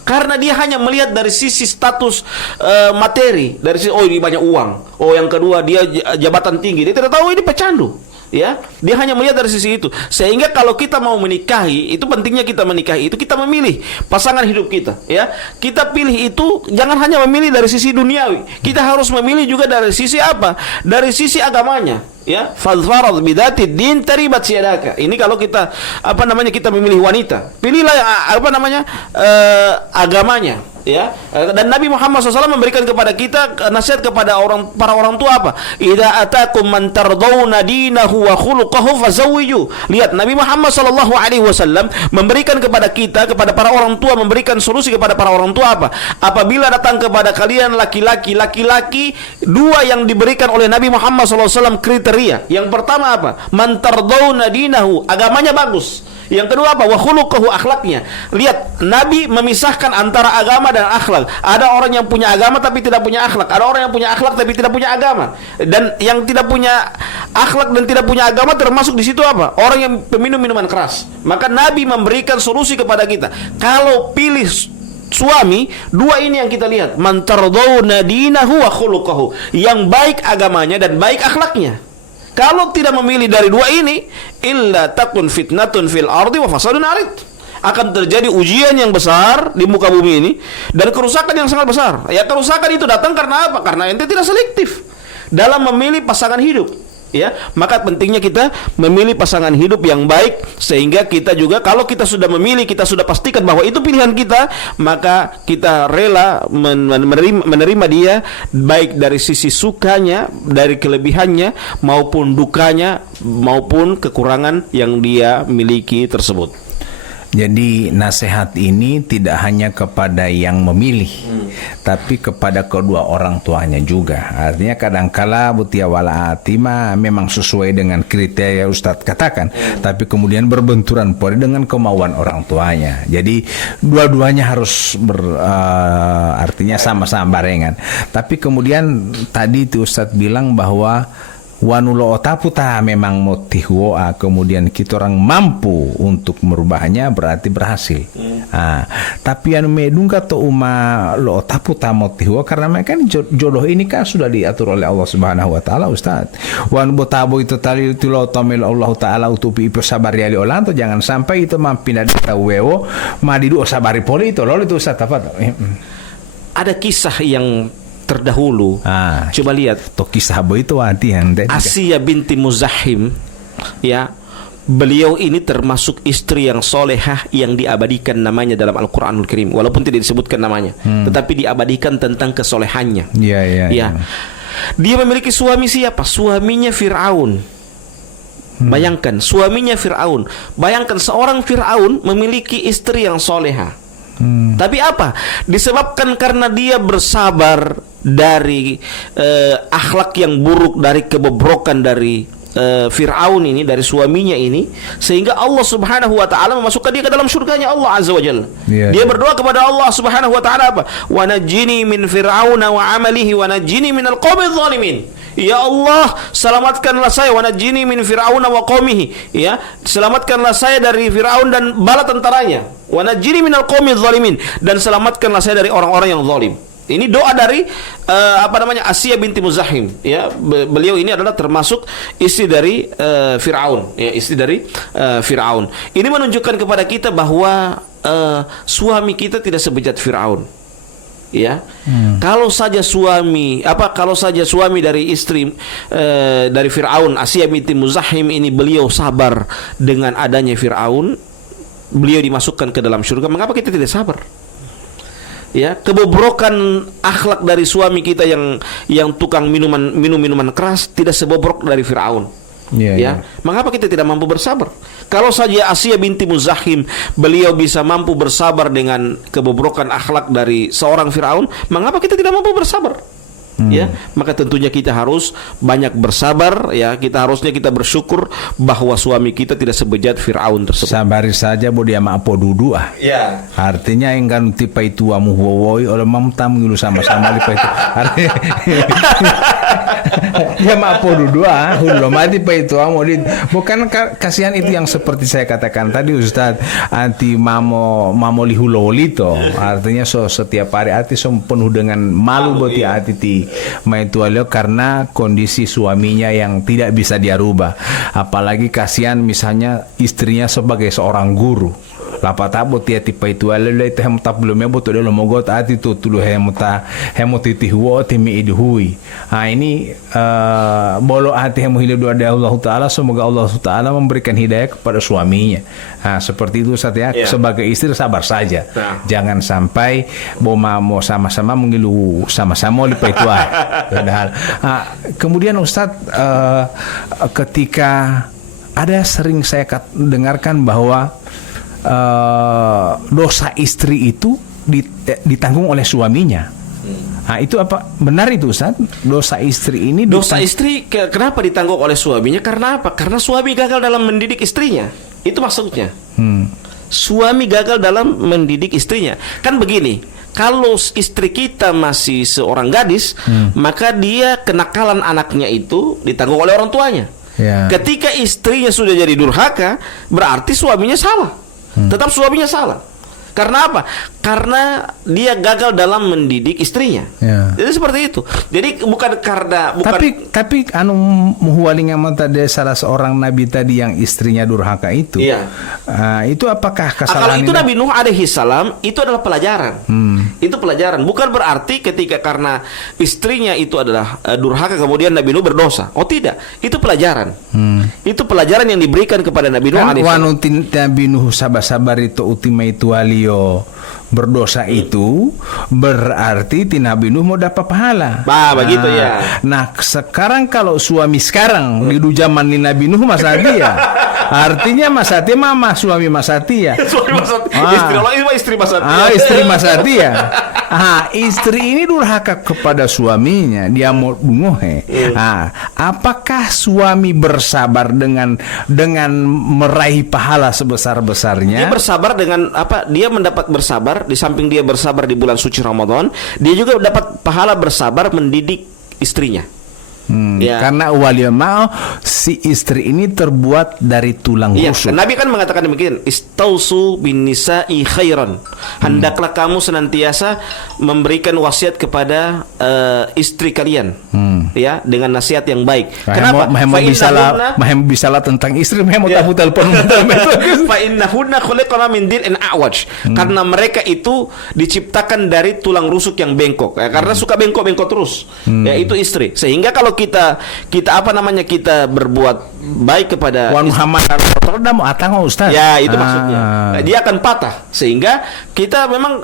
Karena dia hanya melihat dari sisi status materi, dari sisi oh ini banyak uang. Oh, yang kedua dia jabatan tinggi. Dia tidak tahu ini pecandu. Ya, dia hanya melihat dari sisi itu. Sehingga kalau kita mau menikahi, itu pentingnya kita menikahi itu kita memilih pasangan hidup kita, ya. Kita pilih itu jangan hanya memilih dari sisi duniawi. Kita harus memilih juga dari sisi apa? Dari sisi agamanya, ya. Fadfarad bidati din taribat siyadaka. Ini kalau kita kita memilih wanita. Pilihlah agamanya. Ya, dan Nabi Muhammad SAW memberikan kepada kita nasihat kepada para orang tua apa? Idza atakum man tardawna dinahu wa khuluquhu fazawwiju. Lihat, Nabi Muhammad SAW memberikan kepada kita, kepada para orang tua, memberikan solusi kepada para orang tua apa? Apabila datang kepada kalian laki-laki dua yang diberikan oleh Nabi Muhammad SAW kriteria. Yang pertama apa? Man tardawna dinahu, agamanya bagus. Yang kedua apa? Wa khuluquhu, akhlaknya. Lihat, Nabi memisahkan antara agama dan akhlak. Ada orang yang punya agama tapi tidak punya akhlak. Ada orang yang punya akhlak tapi tidak punya agama. Dan yang tidak punya akhlak dan tidak punya agama termasuk di situ apa? Orang yang peminum minuman keras. Maka Nabi memberikan solusi kepada kita. Kalau pilih suami, dua ini yang kita lihat. Man tardawna dinahu wa khuluquhu, yang baik agamanya dan baik akhlaknya. Kalau tidak memilih dari dua ini, illa takun fitnatun fil ardi wa fasadun arid. Akan terjadi ujian yang besar di muka bumi ini dan kerusakan yang sangat besar. Ya, kerusakan itu datang karena apa? Karena ente tidak selektif dalam memilih pasangan hidup. Ya, maka pentingnya kita memilih pasangan hidup yang baik, sehingga kita juga kalau kita sudah memilih, kita sudah pastikan bahwa itu pilihan kita, maka kita rela menerima dia baik dari sisi sukanya, dari kelebihannya maupun dukanya, maupun kekurangan yang dia miliki tersebut. Jadi nasihat ini tidak hanya kepada yang memilih, tapi kepada kedua orang tuanya juga. Artinya kadangkala butia wala atima memang sesuai dengan kriteria Ustadz katakan, tapi kemudian berbenturan pula dengan kemauan orang tuanya. Jadi dua-duanya harus artinya sama-sama barengan. Tapi kemudian tadi itu Ustadz bilang bahwa wanulo otaputa memang motihuoa, kemudian kita orang mampu untuk merubahnya berarti berhasil. Tapi anu medung kata uma lo otaputa motihuo, karena mereka jodoh ini kan sudah diatur oleh Allah Subhanahu wa taala Ustaz. Wan botabo itu tali itu lo tomel Allah taala utupi ipo sabari ali olanto, jangan sampai itu mampina dita wewo madidu sabari poli itu lo itu Ustaz apa? Ada kisah yang terdahulu. Coba lihat kisah itu Asiyah binti Muzahim, ya, beliau ini termasuk istri yang solehah yang diabadikan namanya dalam Al-Quranul Karim, walaupun tidak disebutkan namanya, tetapi diabadikan tentang kesolehannya. Ya. Dia memiliki suami siapa? Suaminya Fir'aun. Bayangkan, suaminya Fir'aun. Bayangkan seorang Fir'aun memiliki istri yang soleha. Tapi apa? Disebabkan karena dia bersabar dari akhlak yang buruk, dari kebobrokan dari Fir'aun ini, dari suaminya ini, sehingga Allah Subhanahu wa ta'ala memasukkan dia ke dalam surganya Allah Azza wa Jalla. Dia berdoa kepada Allah Subhanahu wa ta'ala apa? Wa najjini min fir'auna wa amalihi wa najjini minal qawmidh dhalimin. Ya Allah, selamatkanlah saya, wa najjini min fir'auna wa qaumihi, ya, selamatkanlah saya dari Fir'aun dan bala tentaranya, wa najjini minal qaumidh dhalimin, dan selamatkanlah saya dari orang-orang yang zalim. Ini doa dari Asiyah binti Muzahim, ya. Beliau ini adalah termasuk istri dari Fir'aun, ya, istri dari Fir'aun. Ini menunjukkan kepada kita bahwa suami kita tidak sebejat Fir'aun. Ya, kalau saja suami dari istri dari Fir'aun, Asiyah binti Muzahim ini, beliau sabar dengan adanya Fir'aun, beliau dimasukkan ke dalam surga. Mengapa kita tidak sabar? Ya, kebobrokan akhlak dari suami kita yang tukang minuman keras tidak sebobrok dari Fir'aun. Mengapa kita tidak mampu bersabar? Kalau saja Asiyah binti Muzahim beliau bisa mampu bersabar dengan kebobrokan akhlak dari seorang Fir'aun, mengapa kita tidak mampu bersabar? Ya, maka tentunya kita harus banyak bersabar, ya. Kita bersyukur bahwa suami kita tidak sebejat Fir'aun tersebut. Sabari saja bo dia ma dudu Ya. Artinya enggan tipa itu amu woi oleh mam tam ngilu sama-sama lipa itu. Artinya dia ma dudu hulu mati pa itu amu bukan kasihan itu yang seperti saya katakan tadi Ustaz, anti mamo lihuloli to. Artinya setiap hari arti penuh dengan malu buat hati ti maitualio karena kondisi suaminya yang tidak bisa dia rubah. Apalagi kasihan misalnya istrinya sebagai seorang guru. Lapatabo tia tipa itu alele teh muta belumnya boto de lomogot ati tu tulu hemuti huo timi idhui. Ini bolo hati hemu hidup doa dari Allah Taala, semoga Allah Taala memberikan hidayah kepada suaminya. Seperti itu saja. Sebagai istri sabar saja. Jangan sampai mau sama-sama mengilu sama-sama lipa itu padahal. Kemudian Ustadz, ketika ada sering saya dengarkan bahwa dosa istri itu ditanggung oleh suaminya. Itu apa benar itu Ustaz? Dosa istri ini kenapa ditanggung oleh suaminya? Karena apa? Karena suami gagal dalam mendidik istrinya. Itu maksudnya. Suami gagal dalam mendidik istrinya. Kan begini, kalau istri kita masih seorang gadis, maka dia kenakalan anaknya itu ditanggung oleh orang tuanya. Ketika istrinya sudah jadi durhaka, berarti suaminya salah. Tetap suaminya salah. Karena apa? Karena dia gagal dalam mendidik istrinya. Jadi seperti itu. Jadi bukan. Tapi muhuwaling tadi salah seorang nabi tadi yang istrinya durhaka itu. Itu apakah kesalahan? Kalau itu Nabi Nuh alaihi salam, itu adalah pelajaran. Itu pelajaran. Bukan berarti ketika karena istrinya itu adalah durhaka kemudian Nabi Nuh berdosa. Oh tidak. Itu pelajaran. Itu pelajaran yang diberikan kepada Nabi Nuh alaihi salam. Nabi Nuh sabar-sabar itu ultima itu alio berdosa itu berarti Nabi Nuh mau dapat pahala. Begitu ya. Nah, sekarang kalau suami sekarang di zaman Nabi Nuh Mas Atia, artinya Mas Atia mama suami Mas Atia. Suami Mas Atia. Istri Mas Atia. Istri Mas Atia. Istri ini durhaka kepada suaminya, dia mau bungohe. Apakah suami bersabar dengan meraih pahala sebesar-besarnya? Dia bersabar dengan apa? Dia mendapat bersabar, di samping dia bersabar di bulan suci Ramadan, dia juga dapat pahala bersabar mendidik istrinya. Ya. Karena wali mau si istri ini terbuat dari tulang Iya, rusuk. Nabi kan mengatakan demikian, istausu bin nisa'i khairan. Hendaklah kamu senantiasa memberikan wasiat kepada istri kalian. Ya, dengan nasihat yang baik. Kenapa? Mahem bisalah tentang istri, mahem tahu telepon. Fa innahunna khuliqna min dil'in a'waj. Karena mereka itu diciptakan dari tulang rusuk yang bengkok. Ya, karena suka bengkok-bengkok terus. Ya, itu istri. Sehingga kalau kita berbuat baik kepada Wan Muhammad mau atang Ustaz. Ya, itu maksudnya. Nah, dia akan patah. Sehingga kita memang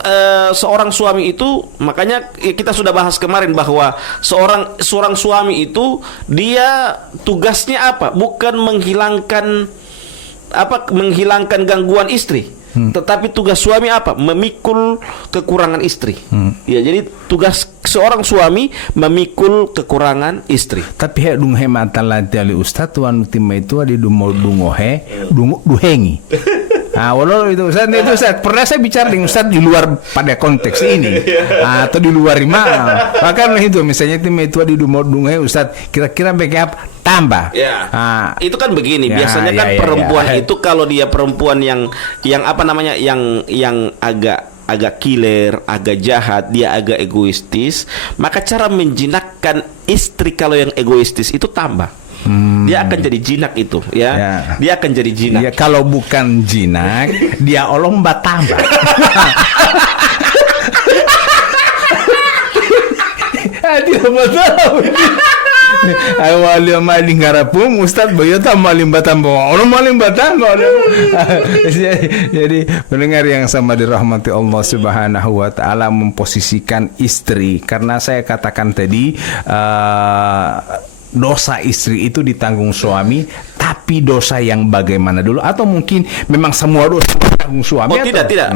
seorang suami itu, makanya kita sudah bahas kemarin bahwa seorang suami itu dia tugasnya apa? Bukan menghilangkan gangguan istri. Tetapi tugas suami apa? Memikul kekurangan istri. Ya, jadi tugas seorang suami memikul kekurangan istri. Tapi dung hematan lati ali Ustaz wan timma itu di dungohe duhengi. Walau itu Ustaz, pernah saya bicara dengan Ustaz di luar pada konteks ini atau di luar mana. Maka itu misalnya timma itu di dungohe Ustaz, kira-kira bagaimana tambah. Ya. Itu kan begini, biasanya kan perempuan itu kalau dia perempuan yang apa namanya yang agak killer, agak jahat, dia agak egoistis, maka cara menjinakkan istri kalau yang egoistis itu tambah. Dia akan jadi jinak itu, ya. Dia akan jadi jinak. Ya, kalau bukan jinak, dia olong batambah. Tidak betul. Awalnya maling garapung Ustaz bayota maling batambo. Orang maling batambo. Jadi pendengar yang sama dirahmati Allah Subhanahu wa taala, memposisikan istri, karena saya katakan tadi dosa istri itu ditanggung suami, tapi dosa yang bagaimana dulu, atau mungkin memang semua dosa ditanggung suami? Tidak.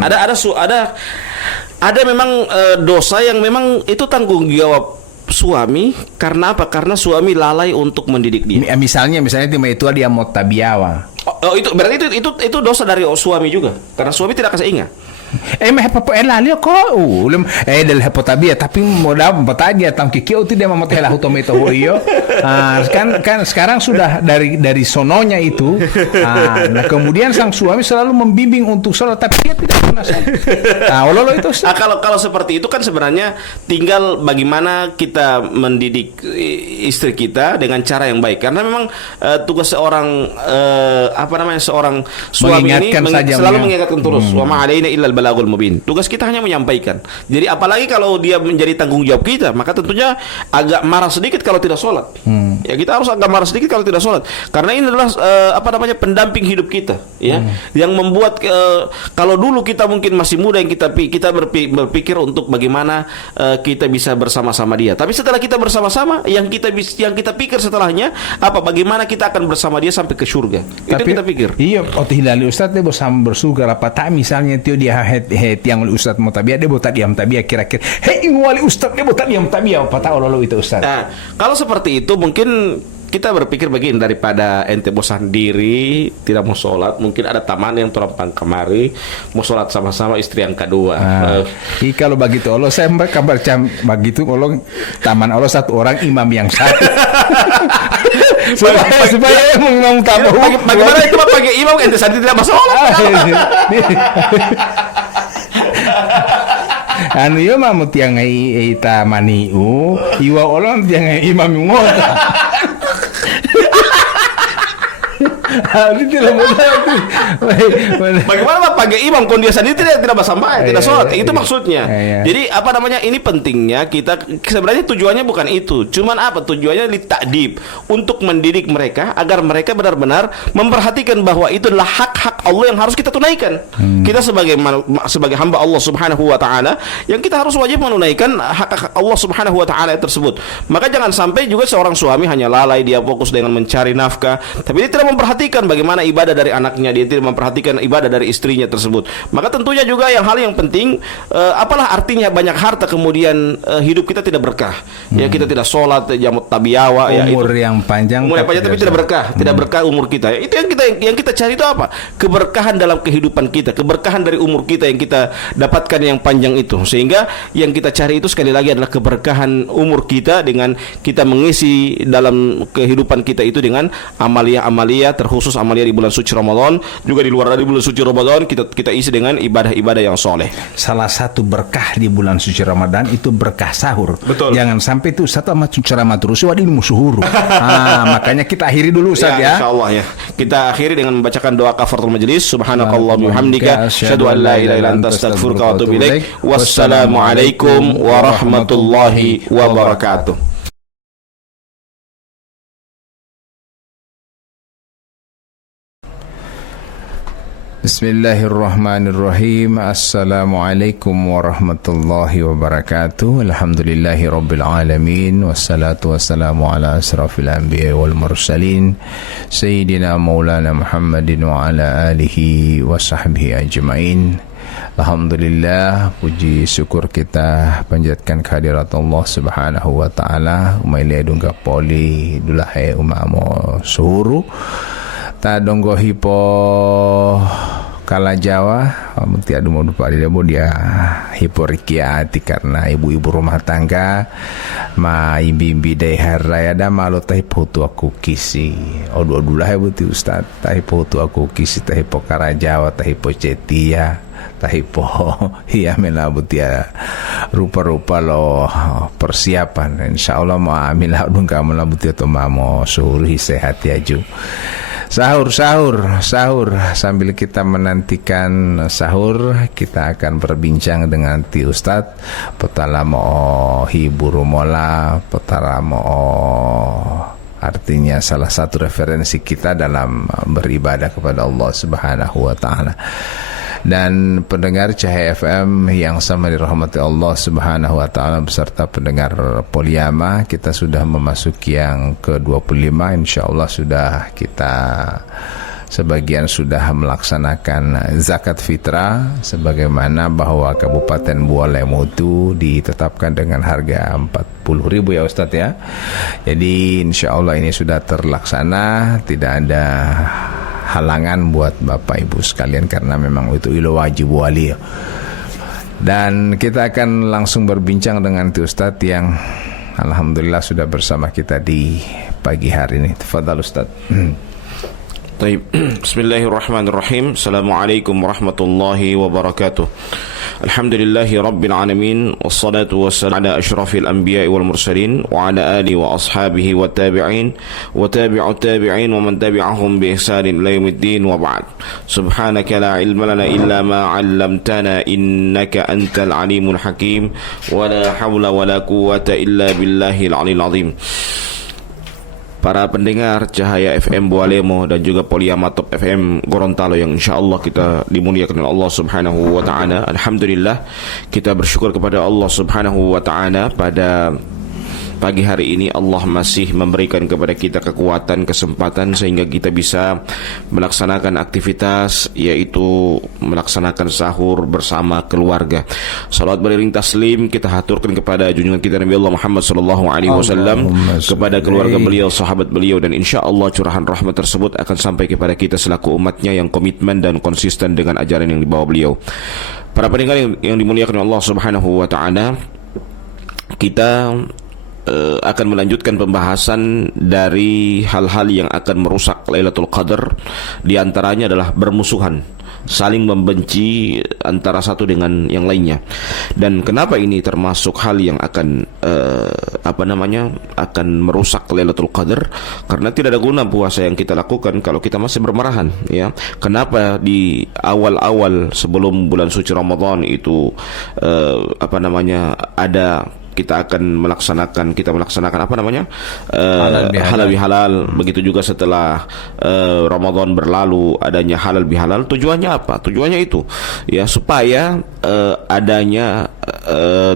Ada memang dosa yang memang itu tanggung jawab suami. Karena apa? Karena suami lalai untuk mendidik dia. Misalnya timah itu dia mau tabiawa. Itu berarti itu dosa dari suami juga. Karena suami tidak kasih ingat. Meh papo elali ko ulem del hepotabia, tapi moda patadia tam kikio tidak memotela hutometo hoyo. Kan sekarang sudah dari sononya itu. Nah, kemudian sang suami selalu membimbing untuk sholat, tapi dia tidak pernah sholat. Itu. Kalau seperti itu kan sebenarnya tinggal bagaimana kita mendidik istri kita dengan cara yang baik. Karena memang tugas seorang seorang suami ini selalu mengingatkan terus. Wa ma alaina illal balagul mubin. Tugas kita hanya menyampaikan. Jadi apalagi kalau dia menjadi tanggung jawab kita, maka tentunya agak marah sedikit kalau tidak sholat. Ya, kita harus agak marah sedikit kalau tidak sholat. Karena ini adalah pendamping hidup kita, ya. Yang membuat kalau dulu kita mungkin masih muda, yang kita berpikir untuk bagaimana kita bisa bersama-sama dia. Tapi setelah kita bersama-sama, yang kita pikir setelahnya bagaimana kita akan bersama dia sampai ke surga. Itu yang kita pikir. Iya, hilali Ustaz dia bersama bersurga apa tak, misalnya dia yang Ustaz mau tabiat, dia botak diam tabiat, kira-kira wali Ustaz dia botak diam tabiat apa tahu lalu itu Ustaz. Nah, kalau seperti itu mungkin kita berpikir begini, daripada ente bosan diri tidak mau sholat, mungkin ada taman yang terampang kemari mau sholat sama-sama istri yang kedua. Kalau begitu Allah saya kabar begitu Allah taman Allah satu orang imam yang satu. supaya mau tahu bagaimana itu pakai imam ente sendiri tidak masuk. Iya mah tiang ita maniu iwa orang tiang imam ngot. Bagaimana pakai imam kalau dia sendiri tidak bersampai, tidak sholat? Itu maksudnya. Jadi ini pentingnya kita sebenarnya tujuannya bukan itu. Cuman tujuannya ditakdib untuk mendidik mereka agar mereka benar-benar memperhatikan bahwa itu adalah hak-hak Allah yang harus kita tunaikan. Kita sebagai hamba Allah Subhanahu wa taala yang kita harus wajib menunaikan hak-hak Allah Subhanahu wa taala tersebut. Maka jangan sampai juga seorang suami hanya lalai, dia fokus dengan mencari nafkah, tapi dia tidak memperhatikan memperhatikan bagaimana ibadah dari anaknya, dia tidak memperhatikan ibadah dari istrinya tersebut. Maka tentunya juga hal yang penting, apalah artinya banyak harta kemudian hidup kita tidak berkah. Ya, kita tidak sholat, jamut tabiyawa, umur yang panjang tapi tidak berkah, tidak berkah umur kita. Ya, itu yang kita cari itu apa? Keberkahan dalam kehidupan kita, keberkahan dari umur kita yang kita dapatkan yang panjang itu. Sehingga yang kita cari itu sekali lagi adalah keberkahan umur kita dengan kita mengisi dalam kehidupan kita itu dengan amalia-amalia, terkhusus amalia di bulan suci Ramadan, juga di luar dari bulan suci Ramadan kita isi dengan ibadah-ibadah yang soleh. Salah satu berkah di bulan suci Ramadan itu berkah sahur. Betul. Jangan sampai itu Ustaz amat ceramah terus ini musuhuru. Makanya kita akhiri dulu Ustaz ya. Insyaallah ya. Kita akhiri dengan membacakan doa kafaratul majelis. Subhanakallah bihamdika asyhadu an la ilaha illa anta astaghfiruka wa atubu ilaik. Wassalamualaikum warahmatullahi wabarakatuh. Bismillahirrahmanirrahim. Assalamualaikum warahmatullahi wabarakatuh. Alhamdulillahi rabbil alamin. Wassalatu wassalamu ala asrafil anbiya wal mursalin Sayyidina maulana Muhammadin wa ala alihi wa sahbihi ajma'in. Alhamdulillah, puji syukur kita panjatkan kehadirat Allah subhanahu wa ta'ala. Umaili adungga poli dulahe umamo suhuru tadonggo hipo kala Jawa mesti adu mau lupa dia hiporikiati karena ibu-ibu rumah tangga ma imbi-imbi daihar raya da malu tahipo tu aku kisi odu-odu lah ibu ti Ustaz tahipo tu aku kisi tahipo kala Jawa tahipo cetia tahipo iya melabutia rupa-rupa lo persiapan insyaallah mau amila dun kamu labutia to mamo suruh sehat ya ju. Sahur sambil kita menantikan sahur, kita akan berbincang dengan ti Ustadz petala mo hiburu mola petala mo artinya salah satu referensi kita dalam beribadah kepada Allah Subhanahu wa taala. Dan pendengar Cahaya FM yang sama dirahmati Allah Subhanahu wa taala beserta pendengar Poliama, kita sudah memasuki yang ke-25. Insyaallah sudah kita sebagian sudah melaksanakan zakat fitrah sebagaimana bahwa Kabupaten Bualemo itu ditetapkan dengan harga 40.000 ya Ustadz ya. Jadi insyaallah ini sudah terlaksana, tidak ada halangan buat Bapak Ibu sekalian karena memang itu wajib wali. Dan kita akan langsung berbincang dengan Ustadz yang alhamdulillah sudah bersama kita di pagi hari ini. Tafadhal Ustadz. Baik, bismillahirrahmanirrahim. Assalamualaikum warahmatullahi wabarakatuh. Alhamdulillahi rabbil alamin. Wassalatu wassalamu ala asyrafil anbiya'i wal mursalin wa ala alihi wa ashabihi wa tabi'in wa tabi'ut tabi'in wa man tabi'ahum bi ihsanin ila yaumiddin wa ba'd. Subhanaka la ilma lana illa ma 'allamtana innaka antal alimul hakim wa la hawla wa la quwwata illa billahil aliyil azim. Para pendengar Cahaya FM Bualemo dan juga Poliama Top FM Gorontalo yang insyaAllah kita dimuliakan oleh Allah Subhanahu wa ta'ala. Alhamdulillah kita bersyukur kepada Allah Subhanahu wa ta'ala pada pagi hari ini Allah masih memberikan kepada kita kekuatan, kesempatan sehingga kita bisa melaksanakan aktivitas yaitu melaksanakan sahur bersama keluarga. Salawat beriring taslim kita haturkan kepada junjungan kita Nabi Allah Muhammad sallallahu alaihi wasallam, kepada keluarga beliau, sahabat beliau, dan insyaallah curahan rahmat tersebut akan sampai kepada kita selaku umatnya yang komitmen dan konsisten dengan ajaran yang dibawa beliau. Para pendengar yang dimuliakan Allah Subhanahu wa taala, kita akan melanjutkan pembahasan dari hal-hal yang akan merusak Lailatul Qadar. Di antaranya adalah bermusuhan, saling membenci antara satu dengan yang lainnya. Dan kenapa ini termasuk hal yang akan akan merusak Lailatul Qadar? Karena tidak ada guna puasa yang kita lakukan kalau kita masih bermarahan, ya. Kenapa di awal-awal sebelum bulan suci Ramadan itu ada kita melaksanakan apa namanya, Halal bihalal. Begitu juga setelah Ramadan berlalu adanya halal bihalal. Tujuannya apa? Tujuannya itu ya supaya adanya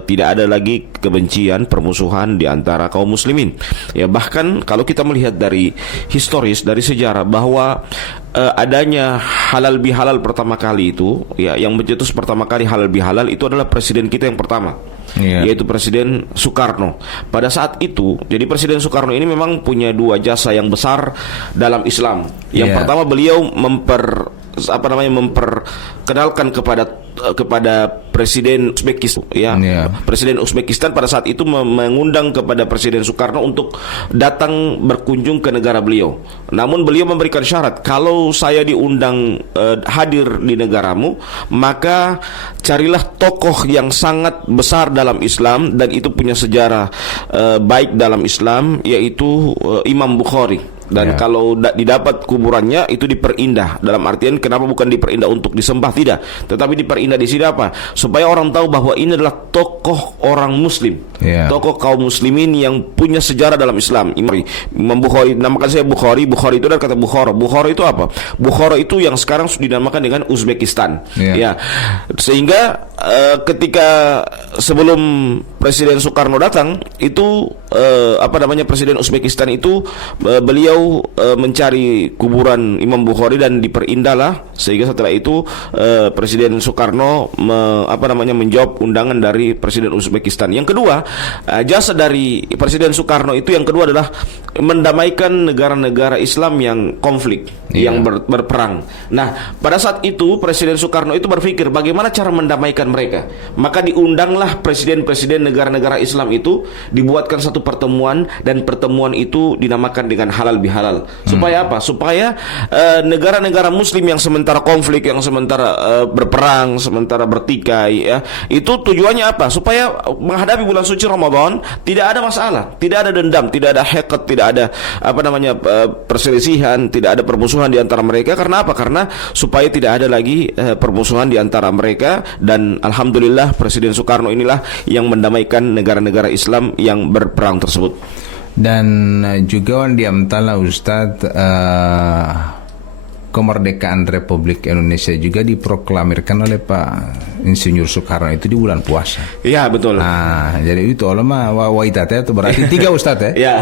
tidak ada lagi kebencian, permusuhan di antara kaum muslimin. Ya, bahkan kalau kita melihat dari historis, dari sejarah, bahwa adanya halal bihalal pertama kali itu, ya, yang mencetus pertama kali halal bihalal itu adalah presiden kita yang pertama, yaitu Presiden Soekarno. Pada saat itu, jadi Presiden Soekarno ini memang punya dua jasa yang besar dalam Islam. Yang pertama, beliau memperkenalkan kepada Presiden Uzbekistan, Presiden Uzbekistan pada saat itu mengundang kepada Presiden Soekarno untuk datang berkunjung ke negara beliau. Namun beliau memberikan syarat, kalau saya diundang hadir di negaramu, maka carilah tokoh yang sangat besar dalam Islam dan itu punya sejarah baik dalam Islam, yaitu Imam Bukhari. Dan kalau didapat kuburannya itu diperindah. Dalam artian, kenapa bukan diperindah untuk disembah, tidak, tetapi diperindah di sini apa? Supaya orang tahu bahwa ini adalah tokoh orang muslim, tokoh kaum muslimin yang punya sejarah dalam Islam. Imam Bukhari, namakan saya Bukhari. Bukhari itu dari kata Bukhara. Bukhara itu apa? Bukhara itu yang sekarang dinamakan dengan Uzbekistan. Ya, sehingga ketika sebelum Presiden Soekarno datang itu Presiden Uzbekistan itu beliau mencari kuburan Imam Bukhari dan diperindahlah, sehingga setelah itu Presiden Soekarno menjawab undangan dari Presiden Uzbekistan. Yang kedua, jasa dari Presiden Soekarno itu yang kedua adalah mendamaikan negara-negara Islam yang konflik, yang berperang. Nah, pada saat itu Presiden Soekarno itu berpikir bagaimana cara mendamaikan mereka. Maka diundanglah presiden-presiden negara-negara Islam itu, dibuatkan satu pertemuan, dan pertemuan itu dinamakan dengan halal bihalal. Supaya apa? Supaya negara-negara muslim yang sementara konflik, yang sementara berperang, sementara bertikai, ya, itu tujuannya apa? Supaya menghadapi bulan suci Ramadan tidak ada masalah, tidak ada dendam, tidak ada haqad, tidak ada perselisihan, tidak ada permusuhan di antara mereka. Karena apa? Karena supaya tidak ada lagi permusuhan di antara mereka. Dan alhamdulillah Presiden Soekarno inilah yang mendamaikan negara-negara Islam yang berperang tersebut. Dan juga diamtala Ustadz, kemerdekaan Republik Indonesia juga diproklamirkan oleh Pak Insinyur Soekarno itu di bulan puasa. Iya, betul. Nah, jadi itu ulama waitate itu berarti 3 Ustadz ya. Iya.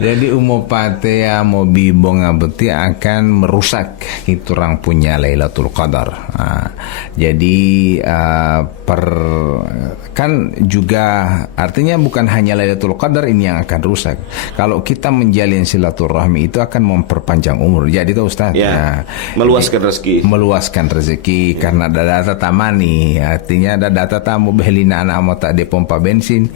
Jadi umopate ya mau bibong abeti akan merusak itu orang punya Lailatul Qadar. Nah, jadi kan juga artinya bukan hanya Lailatul Qadar ini yang akan rusak. Kalau kita menjalin silaturahmi itu akan memperpanjang umur. Jadi itu Ustaz. Ya, meluaskan rezeki. Meluaskan rezeki karena ada data tamani. Artinya ada data tamu behelina anak mau tak de pompa bensin.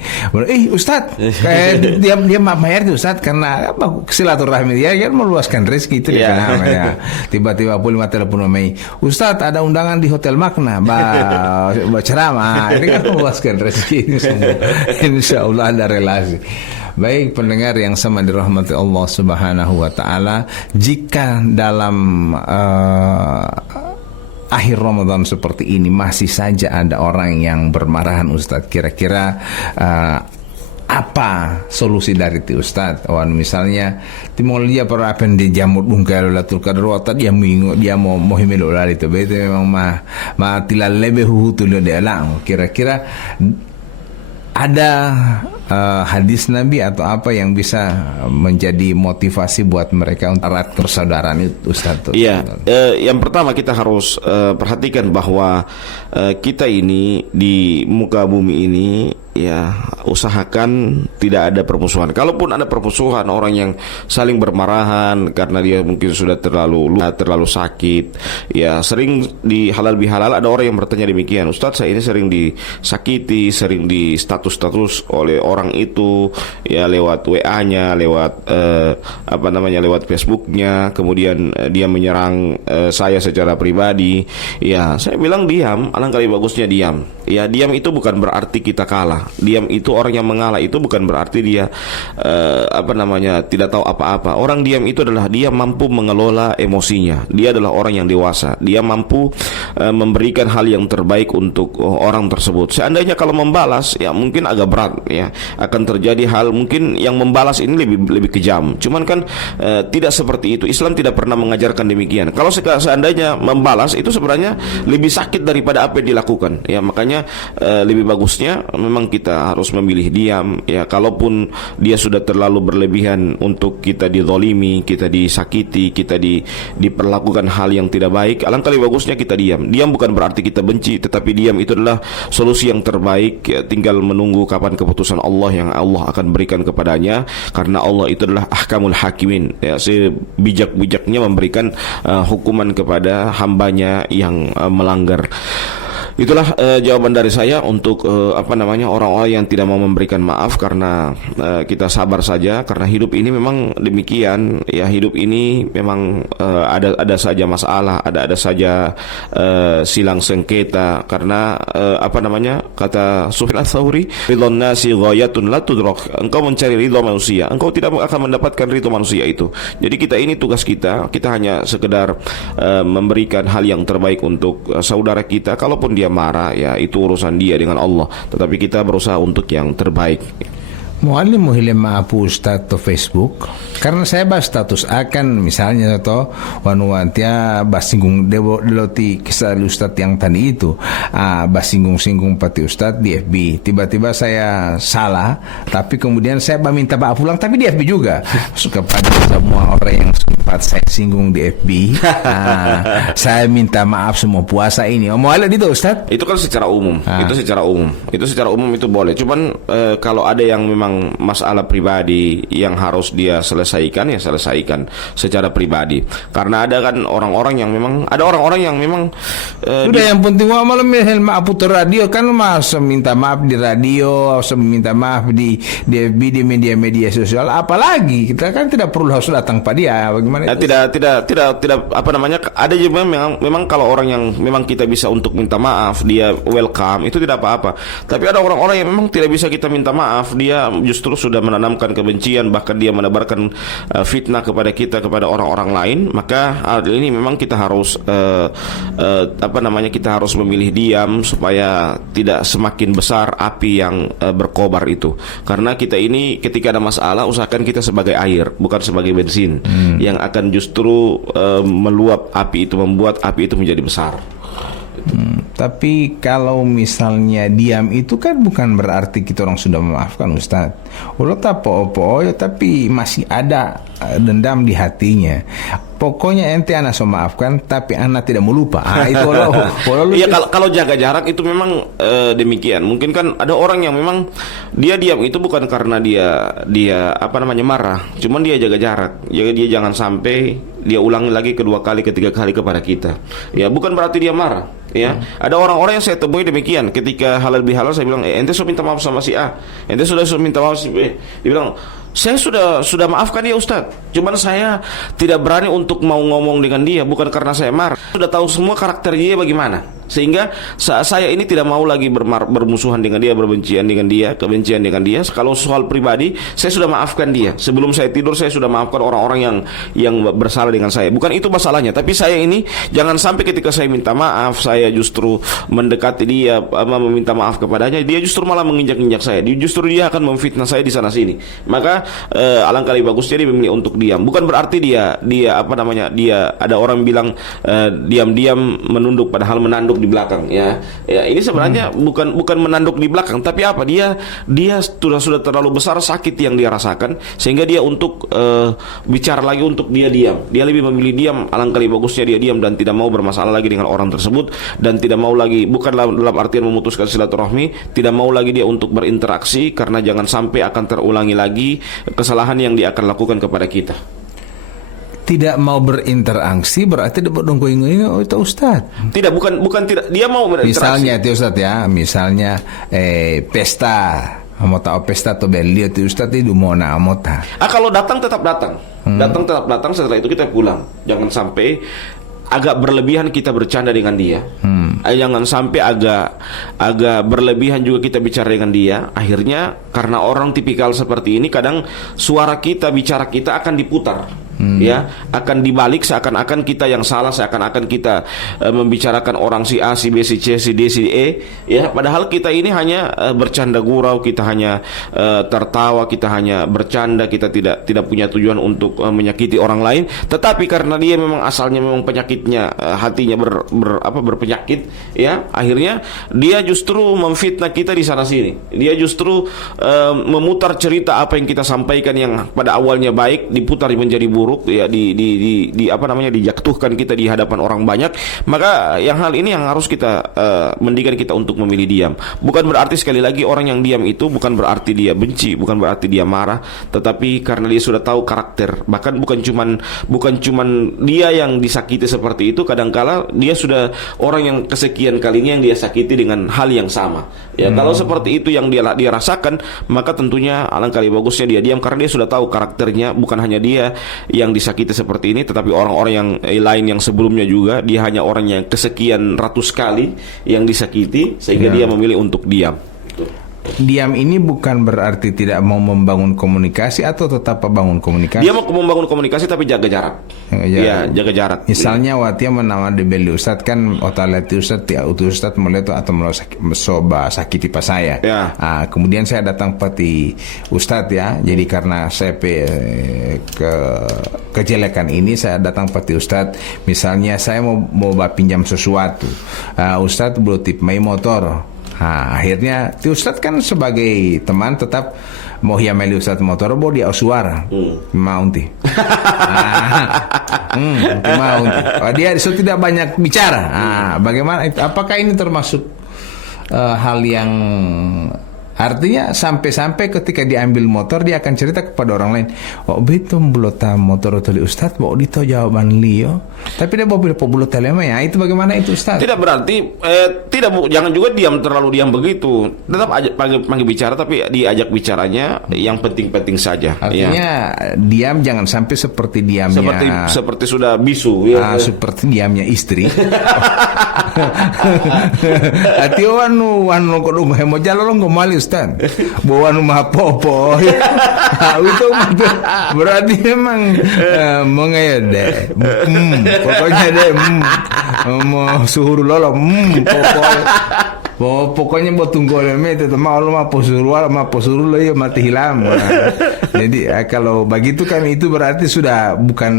Ustaz, kayak dia bayar tuh Ustaz karena apa? Silaturahmi dia kan meluaskan rezeki itu dia namanya. Tiba-tiba pulma telepon mai. Ustaz, ada undangan di Hotel Makna. Ceramah. Ini kan meluaskan rezeki ini semua. Insya Allah ada relasi. Baik pendengar yang sama dirahmati Allah Subhanahu wa taala, jika dalam akhir Ramadan seperti ini masih saja ada orang yang bermarahan Ustadz, kira-kira apa solusi dari ti Ustadz? Misalnya timol dia para apa di jamur bungkal Lailatul Qadar waktu dia mau himelo lali itu bete memang ma tilal lebe hutu lo de lang. Kira-kira ada hadis Nabi atau apa yang bisa menjadi motivasi buat mereka untuk erat persaudaraan itu Ustaz? Iya, yang pertama kita harus perhatikan bahwa kita ini di muka bumi ini ya usahakan tidak ada permusuhan. Kalaupun ada permusuhan, orang yang saling bermarahan karena dia mungkin sudah terlalu sakit, ya sering di halal bihalal ada orang yang bertanya demikian, Ustaz saya ini sering disakiti, sering di status status-status oleh orang itu, ya lewat WA-nya, lewat lewat Facebook-nya, kemudian dia menyerang saya secara pribadi, ya saya bilang diam, alangkah lebih bagusnya diam. Ya, diam itu bukan berarti kita kalah. Diam itu, orang yang mengalah itu bukan berarti dia tidak tahu apa-apa. Orang diam itu adalah dia mampu mengelola emosinya. Dia adalah orang yang dewasa. Dia mampu memberikan hal yang terbaik untuk orang tersebut. Seandainya kalau membalas, ya mungkin agak berat, ya akan terjadi hal mungkin yang membalas ini lebih kejam. Cuman kan tidak seperti itu. Islam tidak pernah mengajarkan demikian. Kalau seandainya membalas itu sebenarnya lebih sakit daripada apa yang dilakukan. Ya, makanya lebih bagusnya memang kita harus memilih diam. Ya, kalaupun dia sudah terlalu berlebihan untuk kita dizalimi, kita disakiti, kita diperlakukan hal yang tidak baik, alangkah lebih bagusnya kita diam. Diam bukan berarti kita benci, tetapi diam itu adalah solusi yang terbaik. Ya, tinggal menunggu kapan keputusan Allah yang Allah akan berikan kepadanya, karena Allah itu adalah ahkamul hakimin, ya, sebijak-bijaknya memberikan hukuman kepada hambanya yang melanggar. Itulah jawaban dari saya untuk orang-orang yang tidak mau memberikan maaf, karena kita sabar saja, karena hidup ini memang demikian, ya hidup ini memang ada saja masalah, ada saja silang sengketa, karena kata Sufyan Ats-Tsauri, ridhon nasi ghayatun la tudrak. Engkau mencari ridho manusia, engkau tidak akan mendapatkan ridho manusia itu. Jadi kita ini tugas kita hanya sekedar memberikan hal yang terbaik untuk saudara kita. Kalaupun dia marah, ya itu urusan dia dengan Allah, tetapi kita berusaha untuk yang terbaik. Muallim muhilim maapu Ustaz to Facebook, karena saya bahas status akan misalnya atau wanuantia basinggung deloti kisah Ustaz yang tadi itu basinggung-singgung pati Ustaz di FB, tiba-tiba saya salah, tapi kemudian saya minta maaf ulang, tapi di FB juga kepada semua orang yang sempat saya singgung di FB. Saya minta maaf semua puasa ini. Muallim itu Ustaz? Itu kan secara umum. Itu secara umum itu boleh. Cuman kalau ada yang memang masalah pribadi yang harus dia selesaikan, ya selesaikan secara pribadi. Karena ada kan orang-orang yang memang yang penting malam maaf putar radio kan, mas minta maaf di radio, minta maaf di FB, di media-media sosial, apalagi kita kan tidak perlu harus datang pada dia. Bagaimana itu? Tidak ada juga memang kalau orang yang memang kita bisa untuk minta maaf, dia welcome, itu tidak apa-apa. Tapi ada orang-orang yang memang tidak bisa kita minta maaf, dia justru sudah menanamkan kebencian, bahkan dia menebarkan fitnah kepada kita, kepada orang-orang lain. Maka hal ini memang kita harus kita harus memilih diam supaya tidak semakin besar api yang berkobar itu. Karena kita ini ketika ada masalah, usahakan kita sebagai air, bukan sebagai bensin yang akan justru meluap api itu, membuat api itu menjadi besar. Tapi kalau misalnya diam itu kan bukan berarti kita orang sudah memaafkan Ustaz. Ulah tak apa-apa ya, tapi masih ada dendam di hatinya. Pokoknya ente anak so maafkan, tapi anak tidak mau lupa. Itu iya, kalau jaga jarak itu memang demikian. Mungkin kan ada orang yang memang dia diam itu bukan karena dia marah, cuman dia jaga jarak. Jadi dia jangan sampai dia ulangi lagi kedua kali, ketiga kali kepada kita. Ya, bukan berarti dia marah. Ya, ada orang-orang yang saya temui demikian. Ketika halal bihalal, saya bilang, ente sudah minta maaf sama si A, ente sudah minta maaf si B. Dia bilang, saya sudah maafkan dia Ustaz, cuman saya tidak berani untuk mau ngomong dengan dia, bukan karena saya marah. Sudah tahu semua karakter dia bagaimana, sehingga saya ini tidak mau lagi bermusuhan dengan dia, kebencian dengan dia. Kalau soal pribadi, saya sudah maafkan dia. Sebelum saya tidur, saya sudah maafkan orang-orang yang bersalah dengan saya. Bukan itu masalahnya, tapi saya ini jangan sampai ketika saya minta maaf, saya justru mendekati dia, meminta maaf kepadanya, dia justru malah menginjak-injak saya. Justru dia akan memfitnah saya di sana sini. Maka alangkah lebih bagusnya dia memilih untuk diam. Bukan berarti dia ada orang bilang diam-diam menunduk, padahal menanduk di belakang, ya ini sebenarnya bukan menanduk di belakang, tapi apa, dia sudah terlalu besar sakit yang dia rasakan, sehingga dia untuk bicara lagi untuk dia diam. Dia lebih memilih diam. Alangkah lebih bagusnya dia diam dan tidak mau bermasalah lagi dengan orang tersebut, dan tidak mau lagi, bukan dalam artian memutuskan silaturahmi, tidak mau lagi dia untuk berinteraksi, karena jangan sampai akan terulangi lagi kesalahan yang dia akan lakukan kepada kita. tidak mau berinteraksi berarti dia bodong ini oh itu Ustaz. Tidak, bukan tidak, dia mau berinteraksi. Misalnya itu Ustaz ya, misalnya pesta, mau tahu pesta atau beli itu Ustaz itu mau kalau datang tetap datang. Datang tetap datang, setelah itu kita pulang. Jangan sampai agak berlebihan kita bercanda dengan dia. Jangan sampai agak berlebihan juga kita bicara dengan dia. Akhirnya karena orang tipikal seperti ini, kadang suara kita, bicara kita akan diputar. Ya, akan dibalik seakan-akan kita yang salah, seakan-akan kita membicarakan orang si A, si B, si C, si D, si E, ya, padahal kita ini hanya bercanda gurau, kita hanya tertawa, kita hanya bercanda, kita tidak punya tujuan untuk menyakiti orang lain. Tetapi karena dia memang asalnya memang penyakitnya, hatinya berpenyakit, ya, akhirnya dia justru memfitnah kita di sana sini. Dia justru memutar cerita apa yang kita sampaikan yang pada awalnya baik diputar menjadi buruk, ya, dijatuhkan kita di hadapan orang banyak. Maka yang hal ini yang harus kita mendingan kita untuk memilih diam. Bukan berarti, sekali lagi, orang yang diam itu bukan berarti dia benci, bukan berarti dia marah, tetapi karena dia sudah tahu karakter. Bahkan bukan cuman dia yang disakiti seperti itu, kadangkala dia sudah orang yang kesekian kalinya yang dia sakiti dengan hal yang sama. Ya, kalau seperti itu yang dia rasakan, maka tentunya alangkah lebih bagusnya dia diam, karena dia sudah tahu karakternya. Bukan hanya dia yang disakiti seperti ini, tetapi orang-orang yang lain yang sebelumnya juga, dia hanya orang yang kesekian ratus kali yang disakiti, sehingga dia memilih untuk diam. Diam ini bukan berarti tidak mau membangun komunikasi atau tetap membangun komunikasi. Dia mau membangun komunikasi tapi jaga jarak. Iya, jaga jarak. Misalnya watia menawar di beli Ustaz kan otalati Ustaz ya Ustaz melihat atau soba sakiti pas saya. Ya. Kemudian saya datang peti Ustaz ya. Jadi karena saya kejelekan ini saya datang peti Ustaz. Misalnya saya mau pinjam sesuatu. Ustaz belum tip mai motor. Akhirnya Ustaz kan sebagai teman tetap mau hiameli Ustaz motor bo dia suara mau ti mau dia tidak banyak bicara. Bagaimana, apakah ini termasuk hal yang artinya sampai-sampai ketika diambil motor dia akan cerita kepada orang lain, oh betul belota motor tali Ustaz, mau dito jawaban Leo, tapi dia mau belota lema ya, itu bagaimana itu Ustaz? Tidak berarti jangan juga terlalu diam begitu, tetap panggil bicara tapi diajak bicaranya yang penting-penting saja. Artinya diam jangan sampai seperti diamnya seperti sudah bisu ya. Seperti diamnya istri. Ati wanu kodong hemo jalolong gomali Ustaz. Bawa rumah popo. Itu berarti memang mengayade. Pokoknya deh mau suhur lolo pokoknya buat tunggu leme itu mau mah posuru lo ya mati hilang. Jadi kalau begitu kan itu berarti sudah bukan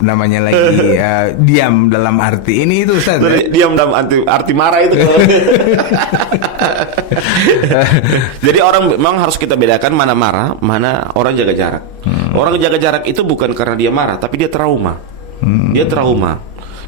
namanya lagi diam dalam arti ini itu Ustaz. Diam dalam arti marah itu. Jadi orang memang harus kita bedakan mana marah, mana orang jaga jarak. Orang jaga jarak itu bukan karena dia marah, tapi dia trauma. Dia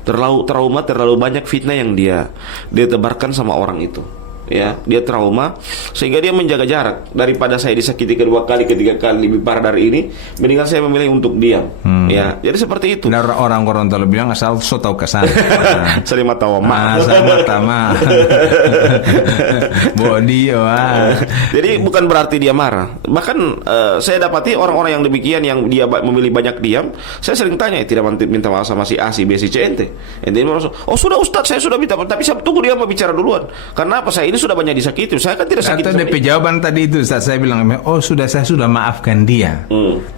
terlalu banyak fitnah yang dia tebarkan sama orang itu. Ya, dia trauma sehingga dia menjaga jarak. Daripada saya disakiti kedua kali, ketiga kali lebih parah dari ini, mendingan saya memilih untuk diam. Ya, jadi seperti itu. Nah, orang Gorontalo bilang asal so tahu kesan. Selima tahu mah. Bodi Jadi bukan berarti dia marah. Bahkan saya dapati orang-orang yang demikian yang dia memilih banyak diam, saya sering tanya, tidak minta maaf sama si A, si B, si C ente merasa, oh sudah Ustaz, saya sudah minta maaf, tapi saya tunggu dia mau bicara duluan. Karena apa? Saya ini sudah banyak disakiti. Saya kan tidak sakiti. Atau DP jawaban tadi itu Ustaz, saya bilang, oh saya sudah maafkan dia.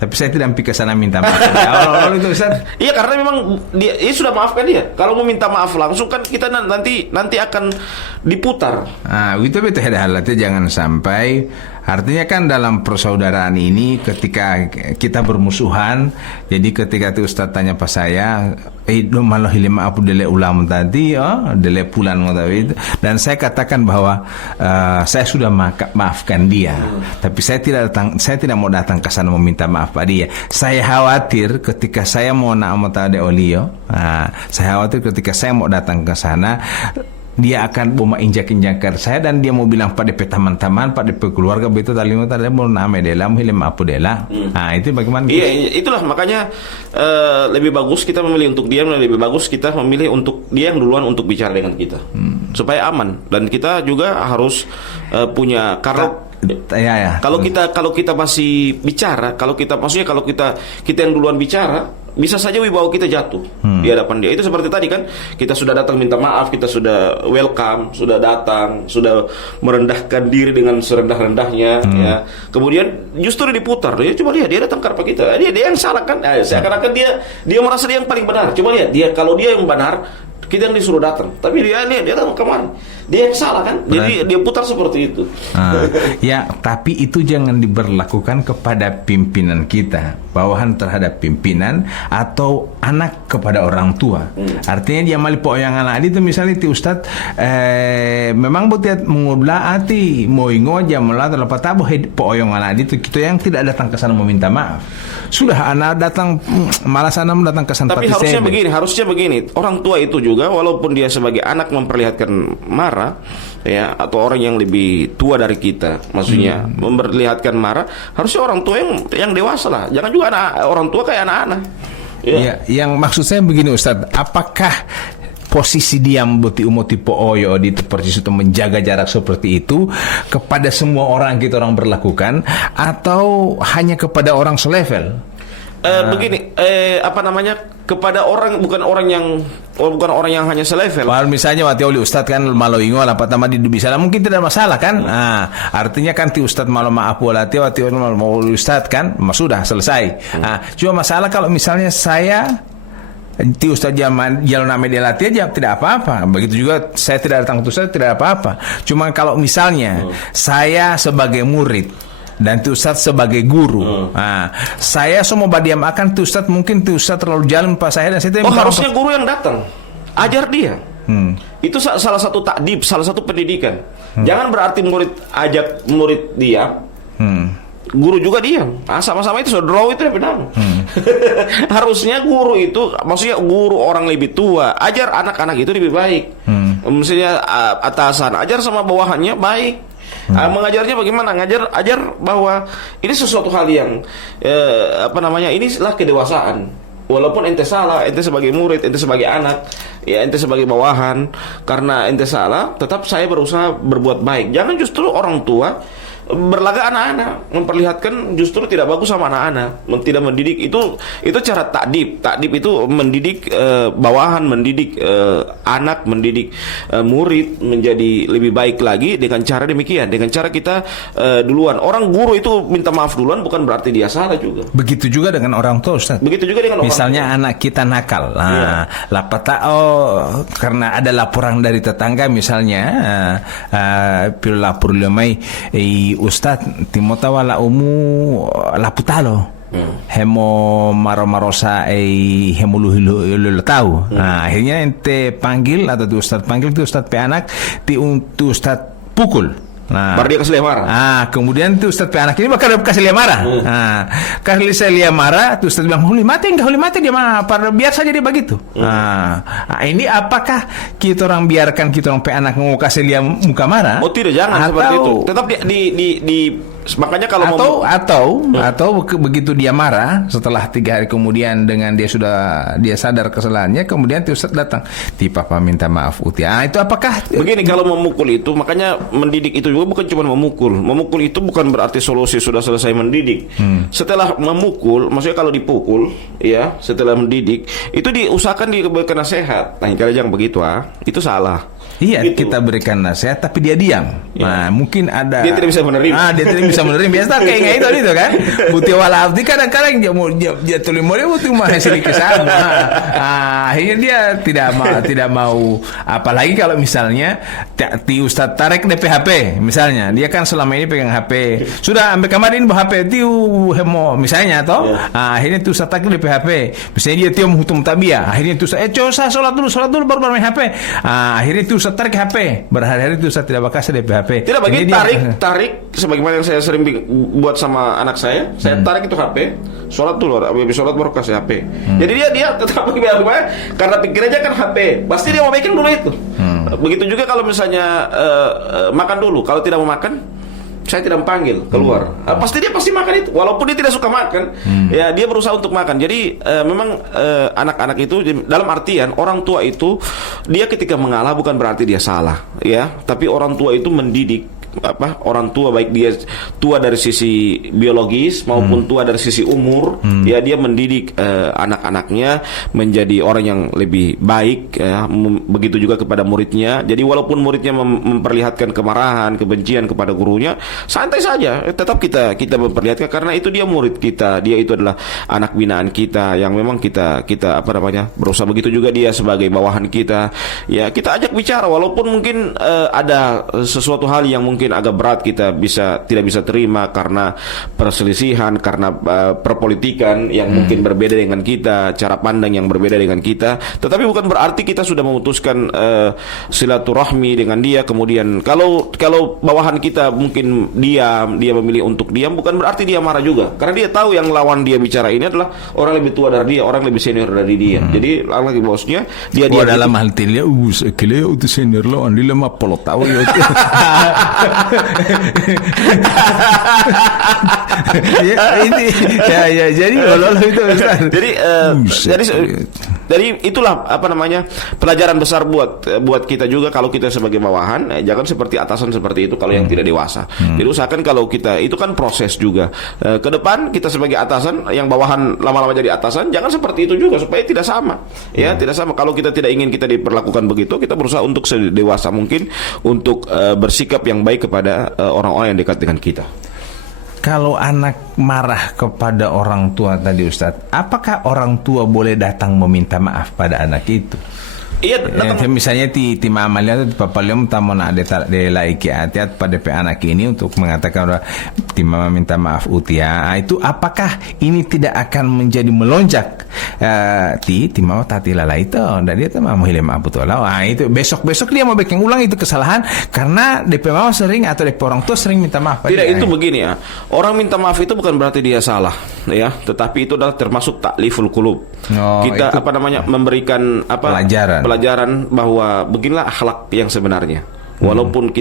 Tapi saya tidak pergi ke sana minta maaf. Itu Ustaz. Iya, karena memang dia sudah maafkan dia. Kalau mau minta maaf langsung kan kita nanti akan diputar. Itu betul hal-hal jangan sampai. Artinya kan dalam persaudaraan ini ketika kita bermusuhan, jadi ketika itu Ustaz tanya pas saya, malah hilima apu dele ulam tadi, dele pulan itu, dan saya katakan bahwa saya sudah maafkan dia, tapi saya tidak mau datang ke sana meminta maaf pada dia. Saya khawatir ketika saya mau tade olio, saya khawatir ketika saya mau datang ke sana dia akan mau injak-injakan saya dan dia mau bilang pada teman-teman, pada keluarga begitu tadi mau nama dela, mau hilem apa dela. Nah, itu bagaimana? Iya, itulah makanya lebih bagus kita memilih untuk diam, lebih bagus kita memilih untuk dia yang duluan untuk bicara dengan kita. Supaya aman dan kita juga harus punya kalau kalau kita masih bicara, kalau kita yang duluan bicara, bisa saja wibawa kita jatuh di hadapan dia. Itu seperti tadi kan, kita sudah datang minta maaf, kita sudah welcome, sudah datang, sudah merendahkan diri dengan serendah-rendahnya, ya. Kemudian justru diputar, ya coba lihat dia datang ke hadapan kita, dia yang salah kan? Seakan-akan dia merasa dia yang paling benar. Coba lihat kalau dia yang benar, kita yang disuruh datang, tapi dia datang kemana? Dia yang salah kan? Jadi dia putar seperti itu. Ya, tapi itu jangan diberlakukan kepada pimpinan kita, bawahan terhadap pimpinan atau anak kepada orang tua. Artinya dia mali po yang anak itu misalnya ti Ustad memang buat mengublah hati mau ingo aja melat lepas tabu po yang anak itu kita yang tidak datang ke sana meminta maaf. Sudah anak datang malah sana datang ke sana. Tapi harusnya begini, orang tua itu juga walaupun dia sebagai anak memperlihatkan marah, ya, atau orang yang lebih tua dari kita, maksudnya memperlihatkan marah, harusnya orang tua yang dewasa lah. Jangan juga orang tua kayak anak-anak. Ya, yang maksud saya begini Ustadz, apakah posisi diam buti umoti pooyo di persis itu menjaga jarak seperti itu kepada semua orang kita orang berlakukan atau hanya kepada orang selevel? Begini, kepada orang bukan orang yang hanya selevel. Kalau misalnya waktu oleh Ustadz kan malu ingo apa nama di bisa mungkin tidak masalah kan? Artinya kan ti Ustadz malu maaf walati waktu mau Ustadz kan, sudah selesai. Cuma masalah kalau misalnya saya ti Ustadz jalan nama dia latih aja tidak apa-apa. Begitu juga saya tidak datang ke Ustadz tidak apa-apa. Cuma kalau misalnya saya sebagai murid dan tu Ustadz sebagai guru, saya semua badiam akan tu Ustadz mungkin tu Ustadz terlalu jalan pas saya dan saya harusnya guru yang datang ajar dia. Itu salah satu takdib, salah satu pendidikan. Jangan berarti murid ajak murid diam, guru juga diam. Sama-sama itu draw itu benar. Harusnya guru itu, maksudnya guru orang lebih tua, ajar anak-anak itu lebih baik. Maksudnya atasan ajar sama bawahannya baik. Mengajarnya bagaimana? Ajar bahwa ini sesuatu hal yang inilah kedewasaan. Walaupun ente salah, ente sebagai murid, ente sebagai anak, ya ente sebagai bawahan, karena ente salah, tetap saya berusaha berbuat baik. Jangan justru orang tua berlagak anak-anak, memperlihatkan justru tidak bagus sama anak-anak, tidak mendidik. Itu cara takdib itu mendidik bawahan, mendidik anak, mendidik murid menjadi lebih baik lagi dengan cara demikian, dengan cara kita duluan. Orang guru itu minta maaf duluan bukan berarti dia salah juga. Begitu juga dengan orang tua Ustaz. Begitu juga dengan misalnya orang tua. Anak kita nakal, karena ada laporan dari tetangga misalnya, pil lapor lemai Ustad timota wala umu laputalo hemo marosa hemuluhilu tahu. Akhirnya ente panggil atau tu Ustad panggil tu Ustad pe anak tu Ustad pukul. Baru dia kasih marah. Kemudian tu Ustaz pe anak ini bakal kasih marah. Kasih saya marah, tu Ustaz bilang huli mati dia mah biar saja dia begitu. Ini apakah kita orang biarkan kita orang pe anak mau kasih dia muka marah? Oh tidak, jangan seperti itu. Tetap di makanya kalau atau begitu dia marah setelah 3 hari kemudian dengan dia sadar kesalahannya, kemudian tu Ustaz datang, "Ti papa minta maaf Uti." Itu apakah begini? Kalau memukul itu, makanya mendidik itu juga bukan cuma memukul. Memukul itu bukan berarti solusi sudah selesai mendidik. Setelah memukul, maksudnya kalau dipukul, ya, setelah mendidik, itu diusahakan diberikan nasihat. Nah, kalau jangan begitu, itu salah. Iya, gitu. Kita berikan nasihat tapi dia diam. Nah, mungkin ada dia tidak bisa menerima. Dia tidak bisa menerima. Biasa kayak itu kan. Buti wala abdi kadang-kadang dia tulis mau buti mah hasil kesana. Akhirnya dia tidak mau apalagi kalau misalnya ti Ustaz tarik DP HP misalnya. Dia kan selama ini pegang HP. Sudah sampai kemarin bawa HP tiu hemo misalnya toh. Akhirnya tu Ustaz tarik DP HP. Misalnya dia tiu hukum tabiah. Akhirnya tu Ustaz sholat dulu baru main HP. Akhirnya tu Ustaz tarik HP. Berhari-hari itu Ustaz tidak bakal DP HP. Tidak bagi tarik sebagaimana yang saya sering buat sama anak saya tarik itu HP, sholat dulu, habis sholat baru kasih HP. Jadi dia tetap bagaimana karena pikirannya kan HP. Pasti dia mau bikin dulu itu. Begitu juga kalau misalnya makan dulu, kalau tidak mau makan, saya tidak memanggil keluar. Pasti dia pasti makan itu, walaupun dia tidak suka makan. Ya, dia berusaha untuk makan. Jadi memang anak-anak itu dalam artian orang tua itu dia ketika mengalah bukan berarti dia salah, ya. Tapi orang tua itu mendidik orang tua, baik dia tua dari sisi biologis maupun tua dari sisi umur, ya, dia mendidik anak-anaknya menjadi orang yang lebih baik, ya. Begitu juga kepada muridnya. Jadi walaupun muridnya memperlihatkan kemarahan, kebencian kepada gurunya, santai saja, tetap kita memperlihatkan karena itu dia murid kita, dia itu adalah anak binaan kita yang memang kita berusaha. Begitu juga dia sebagai bawahan kita, ya, kita ajak bicara walaupun mungkin ada sesuatu hal yang mungkin agak berat, kita tidak bisa terima karena perselisihan, karena perpolitikan yang mungkin berbeda dengan kita, cara pandang yang berbeda dengan kita. Tetapi bukan berarti kita sudah memutuskan silaturahmi dengan dia. Kemudian kalau bawahan kita mungkin dia memilih untuk diam, bukan berarti dia marah juga, karena dia tahu yang lawan dia bicara ini adalah orang lebih tua dari dia, orang lebih senior dari dia. Jadi lagi bosnya dia dalam hal tilia kele itu senior lo andi lama polo tahu ya. Jadi itu Ustaz. Jadi itulah pelajaran besar buat kita juga kalau kita sebagai bawahan, jangan seperti atasan seperti itu kalau yang tidak dewasa. Jadi usahakan kalau kita itu kan proses juga. Ke depan kita sebagai atasan, yang bawahan lama-lama jadi atasan, jangan seperti itu juga supaya tidak sama. Ya, tidak sama. Kalau kita tidak ingin kita diperlakukan begitu, kita berusaha untuk sedewasa mungkin untuk bersikap yang baik kepada orang-orang yang dekat dengan kita. Kalau anak marah kepada orang tua tadi Ustadz, apakah orang tua boleh datang meminta maaf pada anak itu? Iya, misalnya ti mamalia tu papaliom tamon ada de laiki atiat pada pe anak ini untuk mengatakan ti mama minta maaf utia. Itu apakah ini tidak akan menjadi melonjak ti mama tati lala itu dan dia mama hilem maaf betul lah. Itu besok dia mau bikin ulang itu kesalahan karena DP mama sering atau DP orang tua sering minta maaf. Tidak, itu begini ya. Orang minta maaf itu bukan berarti dia salah, ya, tetapi itu adalah termasuk takliful qulub. Kita memberikan pelajaran bahwa beginilah akhlak yang sebenarnya. Walaupun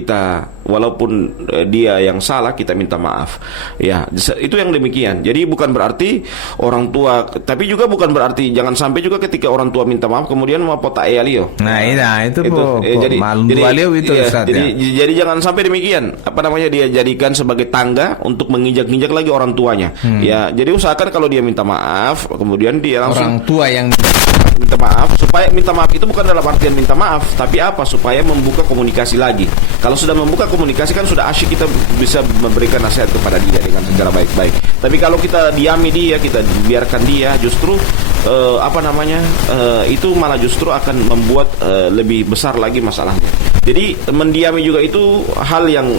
dia yang salah, kita minta maaf. Ya, itu yang demikian. Jadi bukan berarti orang tua, tapi juga bukan berarti jangan sampai juga ketika orang tua minta maaf kemudian mau pota eyalio. Jadi jangan sampai demikian. Dia jadikan sebagai tangga untuk menginjak-injak lagi orang tuanya. Ya, jadi usahakan kalau dia minta maaf, kemudian dia langsung orang tua yang minta maaf, supaya minta maaf itu bukan dalam artian minta maaf, tapi supaya membuka komunikasi lagi. Kalau sudah membuka komunikasi kan sudah asyik, kita bisa memberikan nasihat kepada dia dengan secara baik-baik. Tapi kalau kita diami dia, kita biarkan dia, justru itu malah justru akan membuat lebih besar lagi masalahnya. Jadi mendiami juga itu hal yang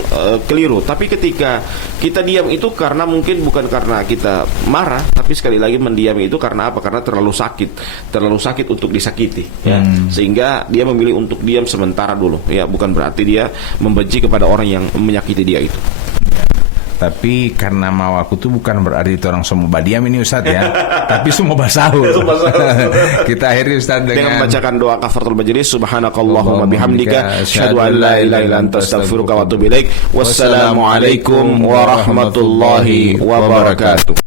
keliru. Tapi ketika kita diam itu bukan karena kita marah, tapi sekali lagi mendiami itu karena apa? Karena terlalu sakit untuk disakiti, ya. Sehingga dia memilih untuk diam sementara dulu, ya. Bukan berarti dia membenci kepada orang yang menyakiti dia itu. Tapi karena mau aku tuh bukan berarti itu orang semua badiam ini Ustadz ya. Tapi semua basahur. Kita akhiri Ustadz dengan membacakan doa kafaratul majlis. Subhanakallahumma bihamdika asyhadu an la ilaha illa anta astaghfiruka wa atubu ilaik. Wassalamualaikum warahmatullahi wabarakatuh.